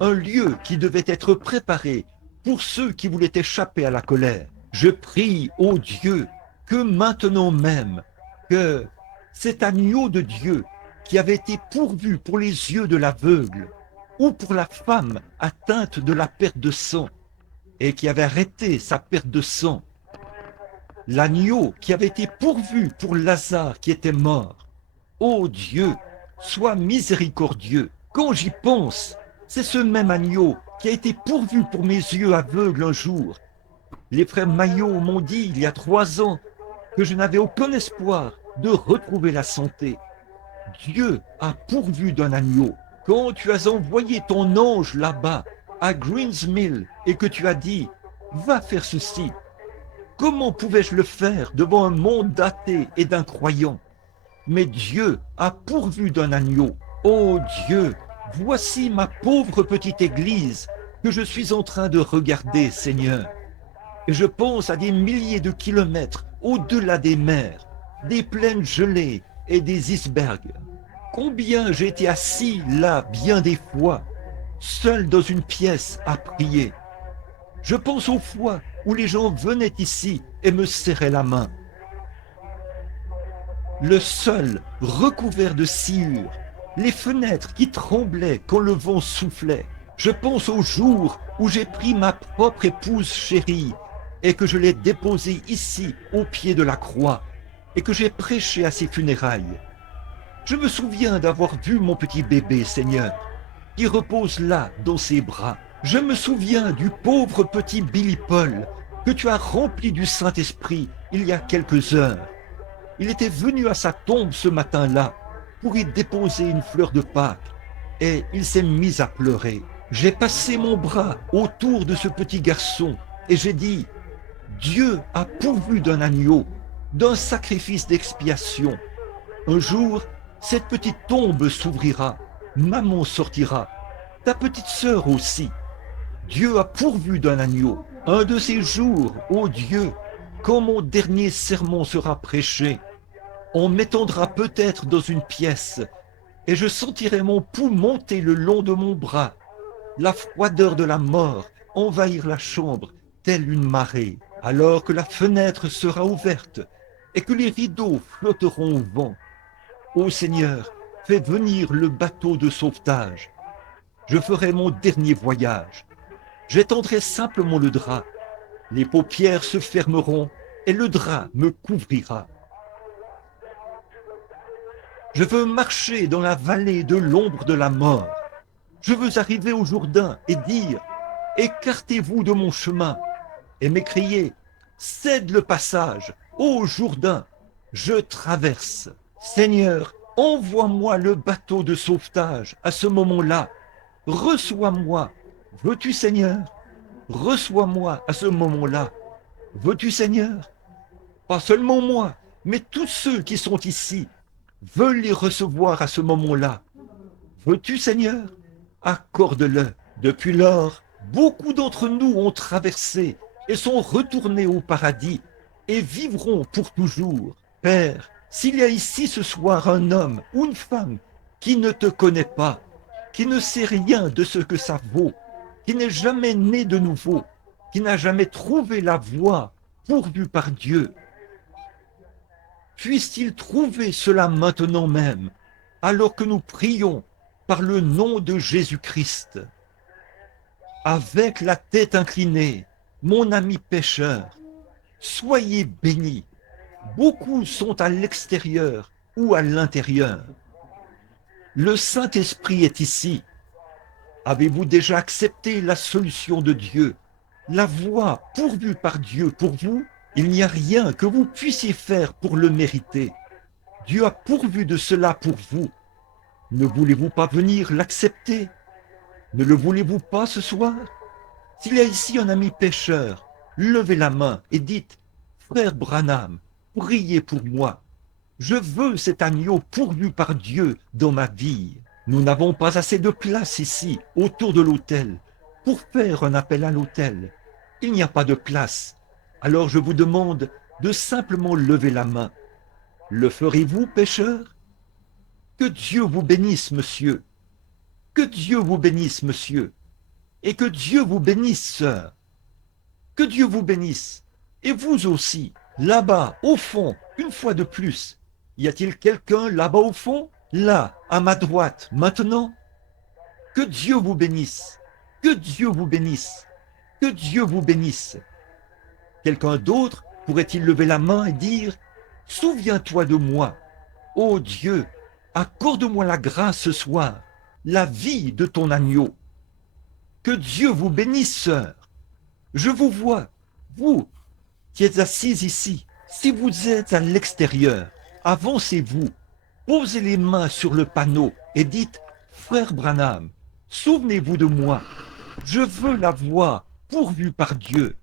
un lieu qui devait être préparé pour ceux qui voulaient échapper à la colère. Je prie, ô Dieu, que maintenant même, que cet agneau de Dieu qui avait été pourvu pour les yeux de l'aveugle ou pour la femme atteinte de la perte de sang et qui avait arrêté sa perte de sang, l'agneau qui avait été pourvu pour Lazare qui était mort. Ô Dieu, sois miséricordieux. Quand j'y pense, c'est ce même agneau qui a été pourvu pour mes yeux aveugles un jour. Les frères Maillot m'ont dit il y a 3 ans que je n'avais aucun espoir de retrouver la santé. Dieu a pourvu d'un agneau. Quand tu as envoyé ton ange là-bas, à Greens Mill, et que tu as dit, va faire ceci, comment pouvais-je le faire devant un monde d'athées et d'incroyants? Mais Dieu a pourvu d'un agneau. Ô Dieu, voici ma pauvre petite église que je suis en train de regarder, Seigneur. Et je pense à des milliers de kilomètres au-delà des mers, des plaines gelées et des icebergs. Combien j'ai été assis là bien des fois, seul dans une pièce à prier. Je pense aux fois où les gens venaient ici et me serraient la main. Le sol recouvert de sciure, les fenêtres qui tremblaient quand le vent soufflait. Je pense au jour où j'ai pris ma propre épouse chérie et que je l'ai déposée ici au pied de la croix et que j'ai prêché à ses funérailles. Je me souviens d'avoir vu mon petit bébé, Seigneur, qui repose là dans ses bras. Je me souviens du pauvre petit Billy Paul que tu as rempli du Saint-Esprit il y a quelques heures. Il était venu à sa tombe ce matin-là pour y déposer une fleur de Pâques et il s'est mis à pleurer. J'ai passé mon bras autour de ce petit garçon et j'ai dit, Dieu a pourvu d'un agneau, d'un sacrifice d'expiation. Un jour, cette petite tombe s'ouvrira, maman sortira, ta petite sœur aussi. Dieu a pourvu d'un agneau. Un de ces jours, ô Dieu, quand mon dernier sermon sera prêché, on m'étendra peut-être dans une pièce et je sentirai mon pouls monter le long de mon bras, la froideur de la mort envahir la chambre telle une marée, alors que la fenêtre sera ouverte et que les rideaux flotteront au vent. Ô Seigneur, fais venir le bateau de sauvetage. Je ferai mon dernier voyage. J'étendrai simplement le drap. Les paupières se fermeront et le drap me couvrira. Je veux marcher dans la vallée de l'ombre de la mort. Je veux arriver au Jourdain et dire, écartez-vous de mon chemin et m'écriez, cède le passage, ô Jourdain, je traverse. Seigneur, envoie-moi le bateau de sauvetage à ce moment-là. Reçois-moi. Veux-tu, Seigneur? Reçois-moi à ce moment-là. Veux-tu, Seigneur? Pas seulement moi, mais tous ceux qui sont ici veulent les recevoir à ce moment-là. Veux-tu, Seigneur? Accorde-le. Depuis lors, beaucoup d'entre nous ont traversé et sont retournés au paradis et vivront pour toujours. Père, s'il y a ici ce soir un homme ou une femme qui ne te connaît pas, qui ne sait rien de ce que ça vaut, qui n'est jamais né de nouveau, qui n'a jamais trouvé la voie pourvue par Dieu, puisse-t-il trouver cela maintenant même, alors que nous prions par le nom de Jésus-Christ. Avec la tête inclinée, mon ami pécheur, soyez bénis. Beaucoup sont à l'extérieur ou à l'intérieur. Le Saint-Esprit est ici. Avez-vous déjà accepté la solution de Dieu, la voie pourvue par Dieu pour vous? Il n'y a rien que vous puissiez faire pour le mériter. Dieu a pourvu de cela pour vous. Ne voulez-vous pas venir l'accepter? Ne le voulez-vous pas ce soir? S'il y a ici un ami pécheur, levez la main et dites, frère Branham, priez pour moi. Je veux cet agneau pourvu par Dieu dans ma vie. Nous n'avons pas assez de place ici, autour de l'autel, pour faire un appel à l'autel. Il n'y a pas de place. Alors je vous demande de simplement lever la main. Le ferez-vous, pécheur? Que Dieu vous bénisse, monsieur. Que Dieu vous bénisse, monsieur. Et que Dieu vous bénisse, sœur. Que Dieu vous bénisse. Et vous aussi, là-bas, au fond, une fois de plus. Y a-t-il quelqu'un là-bas au fond? Là, à ma droite, maintenant? Que Dieu vous bénisse. Que Dieu vous bénisse. Que Dieu vous bénisse. Quelqu'un d'autre pourrait-il lever la main et dire, souviens-toi de moi. Ô Dieu, accorde-moi la grâce ce soir, la vie de ton agneau. Que Dieu vous bénisse, sœur. Je vous vois, vous qui êtes assises ici. Si vous êtes à l'extérieur, avancez-vous, posez les mains sur le panneau et dites, frère Branham, souvenez-vous de moi. Je veux la voie pourvue par Dieu.